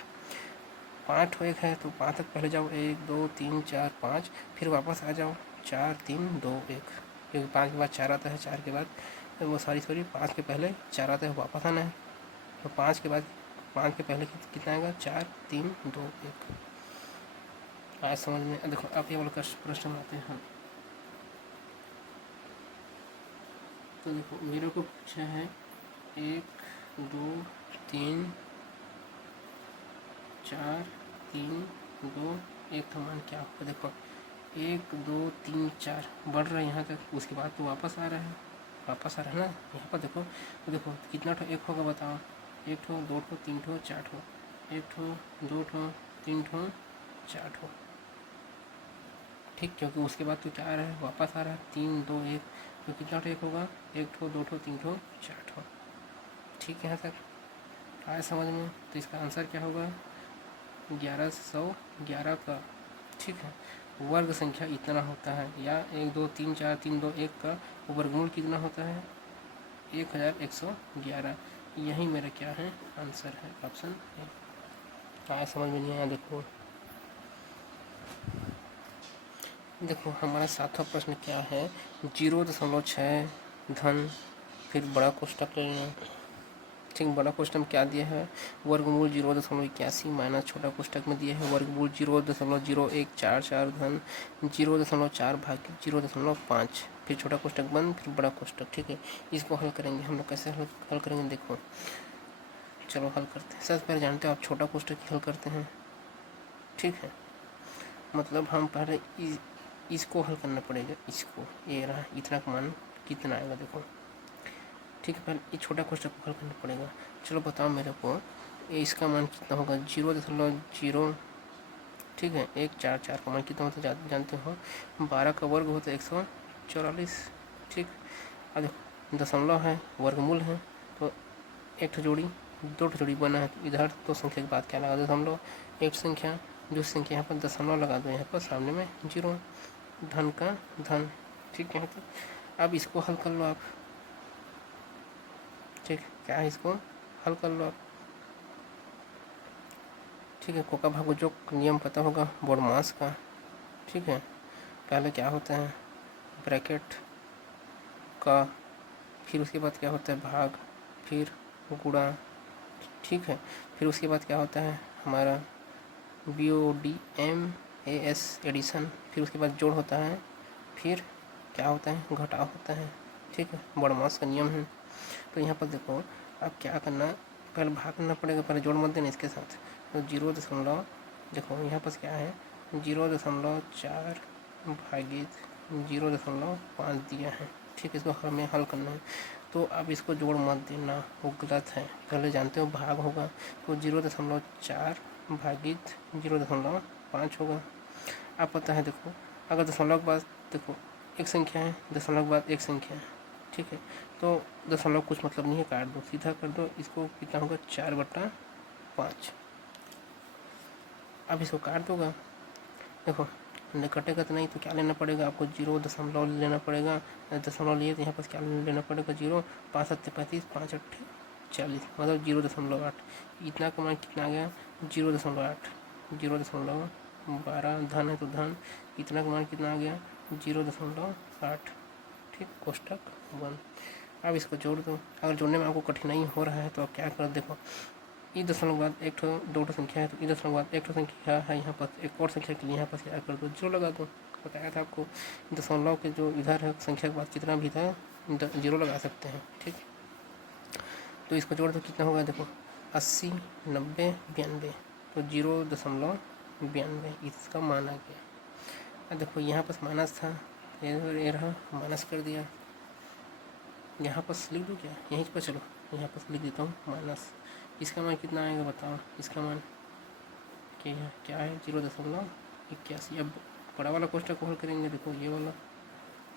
पाँच ठो एक है तो पाँच तक पहले जाओ, एक दो तीन चार पाँच, फिर वापस आ जाओ, चार तीन दो एक, क्योंकि पाँच के बाद चार आता है, चार के बाद वो सॉरी पाँच के पहले चार आता है, वापस आना है। तो पाँच के बाद पाँच के पहले कितना आएगा, चार तीन दो एक। आज समझ में। देखो आप ये वाला प्रश्न बनाते हैं। तो देखो मेरे को पूछा है एक दो तीन चार तीन दो एक का मान क्या होगा। देखो एक दो तीन चार बढ़ रहा है यहाँ तक, उसके बाद तो वापस आ रहा है, वापस आ रहा है ना यहाँ पर। देखो तो देखो कितना ठो एक होगा बताओ, एक ठो दो ठो तीन ठो चार ठो, एक ठो दो ठो तीन ठो चार ठो, ठीक। क्योंकि उसके बाद तो क्या आ रहा है, वापस आ रहा है, तीन दो एक, तो कितना ठो एक होगा, एक ठो दो ठो तीन ठो चार ठो, ठीक है। यहाँ तक आया समझ में। तो इसका आंसर क्या होगा, 1111 का, ठीक है। वर्ग संख्या इतना होता है, या एक दो तीन चार तीन दो एक का वर्गमूल कितना होता है, 1111। यही मेरा क्या है, आंसर है, ऑप्शन है। आया समझ में नहीं आया। देखो देखो हमारा सातवां प्रश्न क्या है, 0.6 धन, फिर बड़ा कोष्टक ले लेना, ठीक। बड़ा कोष्टक में क्या दिया है, वर्गमूल 0.81 माइनस छोटा कोष्टक में दिया है वर्गमूल 0.0144 धन 0.4 भाग 0.5, फिर छोटा कोष्टक बंद, फिर बड़ा कोष्टक, ठीक है। इसको हल करेंगे हम लोग, कैसे हल करेंगे, देखो चलो हल करते हैं। सबसे पहले जानते हो आप छोटा कोष्टक हल करते हैं, ठीक है। मतलब हम पहले इसको हल करना पड़ेगा, इसको, ये रहा इतना का मान कितना आएगा देखो। ठीक है, पहले ये छोटा क्वेश्चन को हल करना पड़ेगा। चलो बताओ मेरे को इसका मान कितना होगा, 0.0। ठीक है, 144 का मान कितना होता है जानते हो, 12 का वर्ग होता है 144। ठीक, अब देखो दशमलव है, वर्गमूल है, तो एक ठो जोड़ी दो ठो जोड़ी बना है, तो इधर दो संख्या के बाद क्या लगा, दशमलव। एक संख्या जो संख्या यहाँ पर दशमलव लगा दो, यहाँ पर सामने में 0, धन का धन। ठीक है, तो अब इसको हल कर लो आप। ठीक, क्या है, इसको हल कर लो आप। ठीक है, कोका भागो जो नियम पता होगा बोडमास का। ठीक है, पहले क्या होता है, ब्रैकेट का, फिर उसके बाद क्या होता है भाग, फिर गुणा। ठीक है, फिर उसके बाद क्या होता है हमारा BODMAS एडिशन, फिर उसके बाद जोड़ होता है, फिर क्या होता है घटाव होता है। ठीक है, बॉडमास का नियम है। तो यहाँ पर देखो अब क्या करना, पहले भाग करना पड़ेगा, पहले जोड़ मत देना इसके साथ। तो 0. देखो यहाँ पर क्या है 0.4 भागित 0.5 दिया है। ठीक है, इसको हमें हल करना है। तो अब इसको जोड़ मत देना, वो गलत है, पहले जानते हो भाग होगा, तो 0.4 भागित 0.5 होगा। अब पता है देखो, अगर दशमलव के बाद देखो एक संख्या है, दशमलव के बाद एक संख्या है। ठीक है, तो दशमलव कुछ मतलब नहीं है, काट दो, सीधा कर दो, इसको कितना होगा 4/5। अब इसको काट दोगा, देखो कटेगा तो नहीं, तो क्या लेना पड़ेगा आपको, 0 लेना पड़ेगा। दशमलव लिए तो यहाँ पर क्या लेना पड़ेगा 0, 5 7 35, 5 8 40, मतलब 0.8। इतना का मान कितना आ गया 0.8, 0.12 धन है तो धन, इतना का मान कितना आ गया 0.8। ठीक, कोष्टक बंद। अब इसको जोड़ दो, अगर जोड़ने में आपको कठिनाई हो रहा है तो आप क्या करो, देखो ई दशमलव के बाद एक ठो दो ठो संख्या है, तो ई दशमलव के बाद एक ठो संख्या है, यहाँ पर एक और संख्या के लिए यहाँ पर क्या कर दो, जीरो लगा दो। बताया था आपको दशमलव के जो इधर है संख्या के बाद कितना भी था जीरो लगा सकते हैं। ठीक, तो इसको जोड़ दो, कितना होगा देखो 80 90 92, तो 0.92 इसका मान आ गया। अब देखो यहाँ पर माइनस था, ये रहा माइनस कर दिया, यहाँ पर लिख दूँ क्या, यहीं पर चलो यहाँ पर लिख देता हूँ माइनस। इसका मान कितना आएगा बताओ, इसका मान क्या है 0.81। अब बड़ा वाला कोष्टक को हल करेंगे, देखो ये वाला।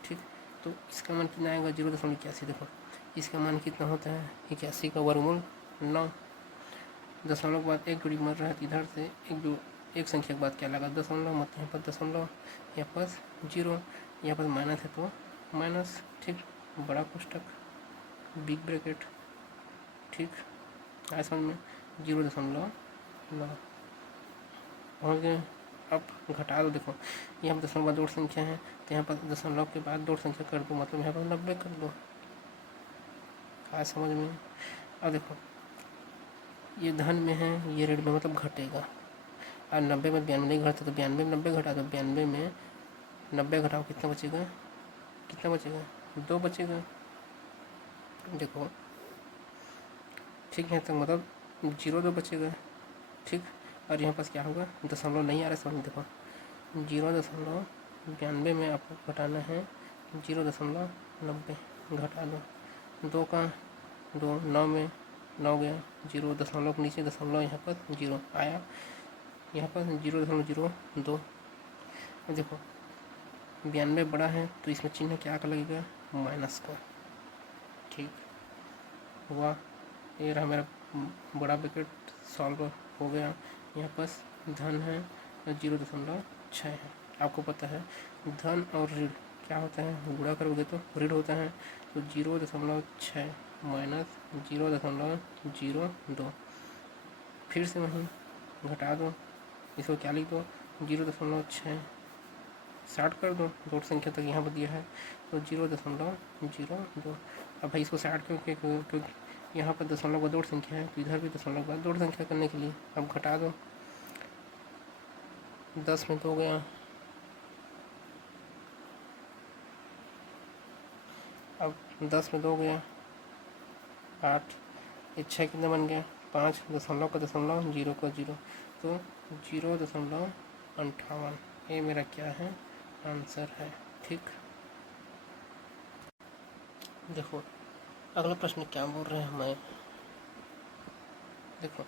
ठीक, तो इसका मान कितना आएगा 0.81। देखो इसका मान कितना होता है 81 का वर्गमूल 9। दशमलव के बाद एक जोड़ी मर रहा है, इधर से एक संख्या के बाद क्या लगा दशमलव, मतलब यहाँ पर दशमलव, यहाँ पर 0, यहाँ पर माइनस है तो माइनस। ठीक, बड़ा कोष्टक बिग ब्रैकेट। ठीक, आया समझ में, 0.9 हो गए। अब घटा दो, देखो यहाँ पर दशमलव बाद दो संख्या है, तो यहाँ पर दशमलव के बाद दो संख्या कर दो, मतलब यहाँ पर 90 कर दो। आया समझ में। अब देखो ये धन में है, ये ऋण में, मतलब घटेगा। और 90 में 92 नहीं घटता, तो 92 में 90 घटा दो, 92 में 90 घटाओ, कितना बचेगा, कितना बचेगा 2 बचेगा। देखो ठीक है, तो मतलब 0.2 बचेगा। ठीक, और यहाँ पास क्या होगा दशमलव नहीं आ रहा समझ, देखो 0.92 में आपको घटाना है 0.90, घटा दो, 2 का 2, 9 में 9 गया, 0 के नीचे दशमलव, यहाँ पर 0 आया, यहाँ पर 0.02। देखो 92 बड़ा है तो इसमें चिन्ह क्या का लगेगा, माइनस का। ठीक हुआ, ये रहा मेरा बड़ा ब्रैकेट सॉल्व हो गया। यहाँ पास धन है 0.6 है। आपको पता है धन और ऋण क्या होता है, गुणा करोगे तो ऋण होता है, तो 0.6 माइनस 0.02। फिर से वहीं घटा दो, इसको क्या लिख दो 0.6 60 कर दो, दो संख्या तक यहाँ पर दिया है, तो 0.02। अब भाई इसको 60 क्योंकि यहाँ पर दशमलव का दो संख्या है, तो इधर भी दशमलव का दो संख्या करने के लिए अब घटा दो, 10 में 2 गया, अब 10 में 2 गया 8, ये 6 कितना बन गया 5, दशमलव का दशमलव 0 का 0, तो 0.58 ये मेरा क्या है आंसर है। ठीक। देखो अगला प्रश्न क्या बोल रहे हैं हमें। देखो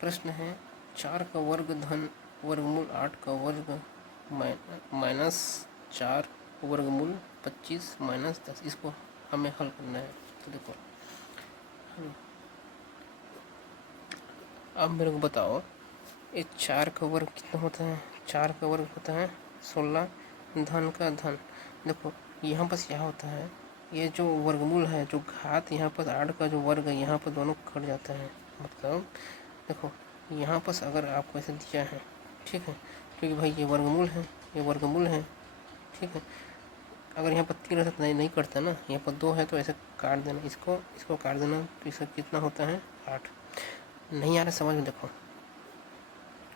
प्रश्न है 4 का वर्ग धन वर्गमूल 8 का वर्ग माइनस 4 वर्गमूल 25 माइनस 10, इसको हमें हल करना है। तो देखो अब मेरे को बताओ ये 4 का वर्ग कितना होता है। 4 का वर्ग होता है 16 धन का धन। देखो यहाँ पर क्या होता है, ये जो वर्गमूल है, जो घात यहाँ पर 8 का जो वर्ग है यहाँ पर दोनों कट जाता है। मतलब देखो यहाँ पर अगर आपको ऐसे दिया है, ठीक है, क्योंकि भाई ये वर्गमूल है, ये वर्गमूल है, ठीक है। अगर यहाँ पर 3 रहता तो नहीं कटता ना, यहाँ पर 2 है तो ऐसे काट देना, इसको काट देना, तो इसका कितना होता है 8। नहीं आ रहा समझ में। देखो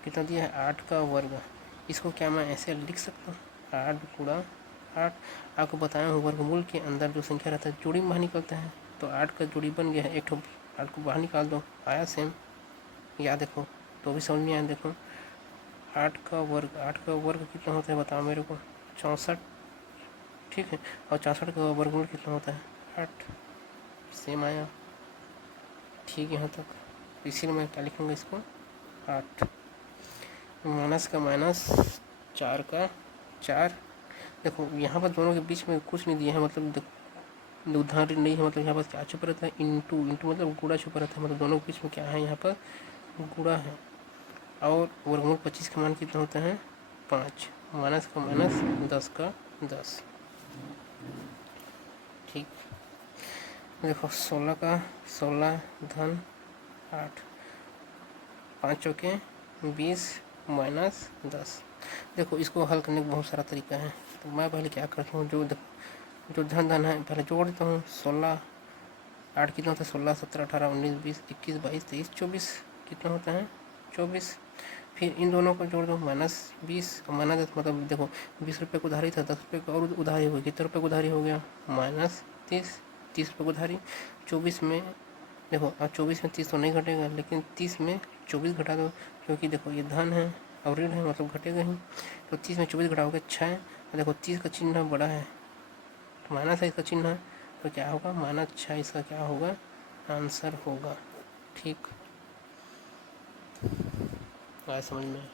कितना दिया है 8 का वर्ग, इसको क्या मैं ऐसे लिख सकता हूँ 8 गुणा 8। आपको बताया हूँ वर्गमूल के अंदर जो संख्या रहता है जोड़ी में बाहर निकलता है, तो 8 का जोड़ी बन गया है, एक ठो 8 को बाहर निकाल दो, आया सेम। या देखो तो भी समझ में आया। देखो 8 का वर्ग कितना होता है बताओ मेरे को, 64, ठीक है। और 64 का वर्गमूल कितना होता है 8, सेम आया, ठीक है यहाँ तक। इसीलिए मैं क्या लिखूँगा इसको 8, माइनस का माइनस 4 का 4। देखो यहाँ पर दोनों के बीच में कुछ नहीं दिया है, मतलब उदाहरण नहीं है, मतलब यहाँ पर क्या छुपा रहता है, इंटू मतलब गुणा छुपा रहता है, मतलब दोनों के बीच में क्या है यहाँ पर गुणा है। और वर्गमूल 25 का मान कितना होता है 5, माइनस का माइनस 10 का 10, ठीक। देखो 16 का 16 धन 8, 5 चौके 20 माइनस 10। देखो इसको हल करने का बहुत सारा तरीका है, तो मैं पहले क्या करता हूँ, जो धन है पहले जोड़ देता हूँ। 16 8 कितना होता है 16 17 18 19 20 21 22 23 24, कितना होता है 24। फिर इन दोनों को जोड़ दो, माइनस 20 और माइनस 10, मतलब देखो 20 रुपये को उधारी था, 10 रुपये का और उधारी हो गई, कितने रुपये को उधारी हो गया माइनस 30, 30 रुपये को उधारी। 24 में देखो, अब 24 में 30 तो नहीं घटेगा, लेकिन 30 में 24 घटा दो, क्योंकि देखो ये धन है और ऋण है, मतलब घटेगा ही। तो 30 में 24 घटाओगे 6, और देखो 30 का चिन्ह बड़ा है, तो माइनस है इसका चिन्ह, तो क्या होगा माइनस 6, इसका क्या होगा आंसर होगा, ठीक। आया समझ में।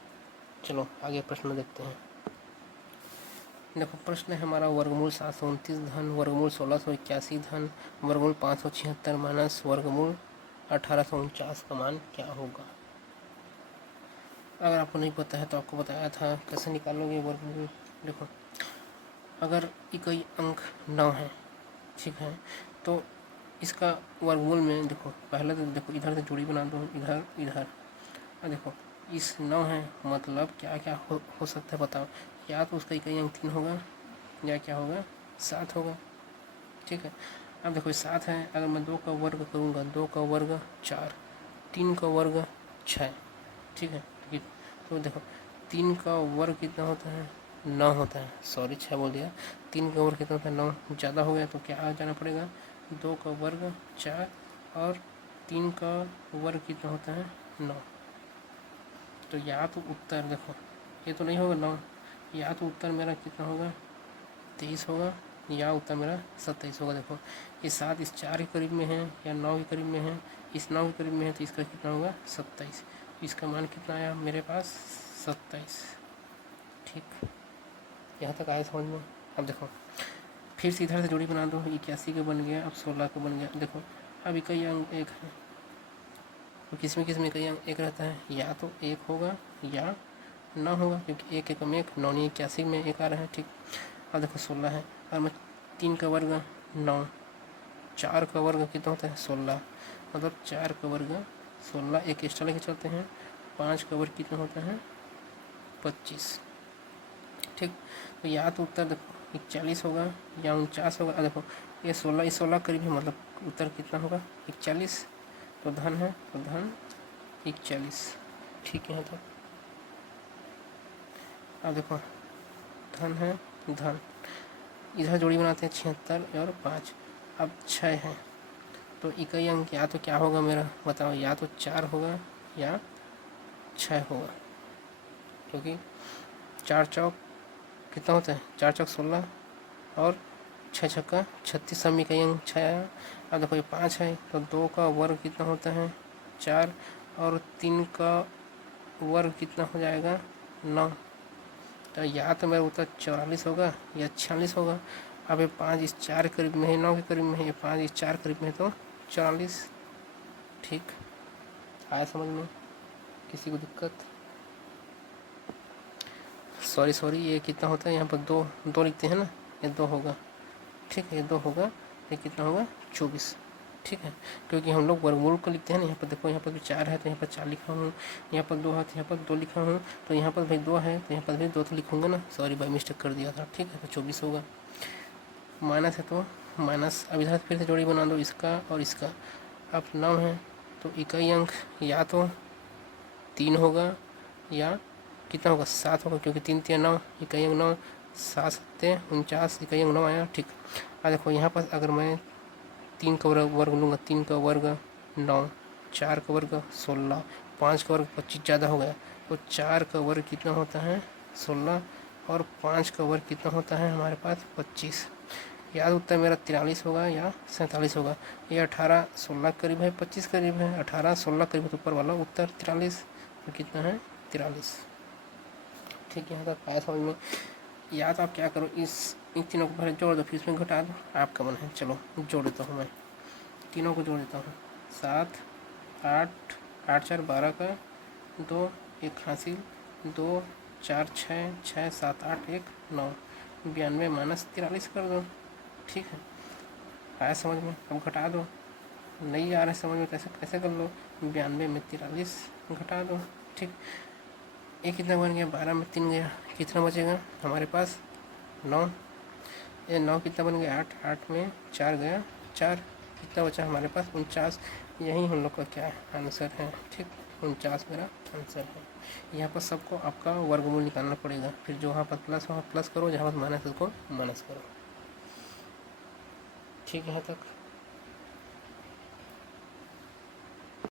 चलो आगे प्रश्न देखते हैं। देखो प्रश्न है हमारा वर्गमूल 729 धन वर्गमूल 1681 धन वर्गमूल 576 माइनस वर्गमूल 1849 का मान क्या होगा। अगर आपको नहीं पता है तो आपको बताया था कैसे निकालोगे वर्गमूल। देखो अगर इकाई अंक 9 है, ठीक है, तो इसका वर्गमूल में देखो पहले तो देखो इधर से जोड़ी बना दो, इधर इधर। और देखो इस 9 है, मतलब क्या क्या हो सकता है बताओ। या तो उसका इकाई अंक 3 होगा, या क्या होगा 7 होगा, ठीक है। अब देखो 7 है, अगर मैं 2 का वर्ग करूँगा, 2 का वर्ग 4, 3 का वर्ग 6, ठीक है। तो देखो 3 का वर्ग कितना होता है 9 होता है, सॉरी 6 बोल दिया। 3 का वर्ग कितना होता है 9, ज़्यादा हो गया तो क्या आ जाना पड़ेगा 2 का वर्ग 4, और 3 का वर्ग कितना होता है 9। तो या तो उत्तर देखो ये तो नहीं होगा 9, या तो उत्तर मेरा कितना होगा 23 होगा, या उत्तर मेरा 27 होगा। देखो ये 7 इस 4 के करीब में है, या 9 के करीब में है, इस 9 के करीब में है, तो इसका कितना होगा 27। इसका मान कितना आया मेरे पास 27, ठीक। यहाँ तक आया समझ में। अब देखो फिर से इधर से जोड़ी बना दो, 81 का बन गया, अब 16 का बन गया। देखो अब इकाई अंक 1 है, तो किसमें इकाई अंक 1 रहता है, या तो 1 होगा या 9 होगा, क्योंकि 1 एकम 1 9 81 में 1 आ रहा है, ठीक। अब देखो 16 है, और मैं 3 का वर्ग 9, 4 का वर्ग कितना होता है 16, मतलब 4 का वर्ग 16, एक एक्स्ट्रा लेके चलते हैं, 5 का वर्ग कितना होता है 25, ठीक। तो या तो उत्तर देखो 41 होगा या 49 होगा। देखो ये 16 इस 16 करीब है, मतलब उत्तर कितना होगा 41, तो धन है तो धन 41, ठीक है। तो अब देखो धन है धन, इधर जोड़ी बनाते हैं 76 और 5, अब 6 है, तो इकाई अंक या तो क्या होगा मेरा बताओ, या तो 4 होगा या 6 होगा, क्योंकि 4 चौक कितना होता है 4 चौक 16 और छः छक्का 36 समीकरण अंक 6 आया। अब देखो ये 5 है तो 2 का वर्ग कितना होता है 4 और 3 का वर्ग कितना हो जाएगा 9। तो या तो मेरा उत्तर 44 होगा या 46 होगा। अब ये 5 इस 4 के करीब में है, 9 के करीब में है, ये 5 इस 4 करीब में है तो 44। ठीक आया समझ में? किसी को दिक्कत? सॉरी ये कितना होता है यहाँ पर 2 लिखते हैं ना, ये 2 होगा। ठीक है ये 2 होगा, ये कितना होगा 24। ठीक है क्योंकि हम लोग वर्गमूल को लिखते हैं ना। यहाँ पर देखो यहाँ पर भी 4 है तो यहाँ पर 4 लिखा हूँ, यहाँ पर 2 है तो यहाँ पर 2 लिखा हूँ, तो यहाँ पर भाई 2 है तो यहाँ पर भी 2 तो लिखूँगा ना। सॉरी भाई मिस्टेक कर दिया था। ठीक है तो 24 होगा। माइनस है तो माइनस, अब इधर फिर से जोड़ी बना दो इसका और इसका। अब 9 है तो इकाई अंक या तो 3 होगा या कितना होगा 7 होगा, क्योंकि 3 3 9 इकाई अंक 9, 7 7 49 इकाई अंक 9 आया। ठीक अब देखो यहाँ पर अगर मैं 3 का वर्ग लूँगा, 3 का वर्ग 9, 4 का वर्ग 16, 5 का वर्ग 25 ज़्यादा हो गया तो 4 का वर्ग कितना होता है 16 और 5 का वर्ग कितना होता है हमारे पास 25। याद उत्तर मेरा 43 होगा या 47 होगा। ये 18 16 करीब है, 25 करीब है, 18 16 करीब है तो ऊपर वाला उत्तर 43 तो कितना है 43। ठीक है यहाँ तक आया समझ में? या तो आप क्या करो इन तीनों को पहले जोड़ दो फिर इसमें घटा दो, आपका मन है। चलो जोड़ देता हूँ मैं, तीनों को जोड़ देता हूँ। 7 8 8 4 12 का 2 1 हासिल 2 4 6 6 7 8 1 9 92 माइनस 43 कर दो। ठीक है आया समझ में? अब घटा दो, नहीं आ रहा है समझ में कैसे कैसे कर लो। 92 में 43 घटा दो। ठीक ये कितना बन गया 12 में 3 गया, कितना बचेगा हमारे पास 9। ये 9 कितना बन गया 8, 8 में 4 गया 4, कितना बचा हमारे पास 49। यही हम लोग का क्या आंसर है। ठीक 49 मेरा आंसर है। यहाँ पर सबको आपका वर्गमूल निकालना पड़ेगा, फिर जो वहाँ पर प्लस वहाँ प्लस करो, जहाँ पर माइनस उसको माइनस करो। ठीक है यहाँ तक।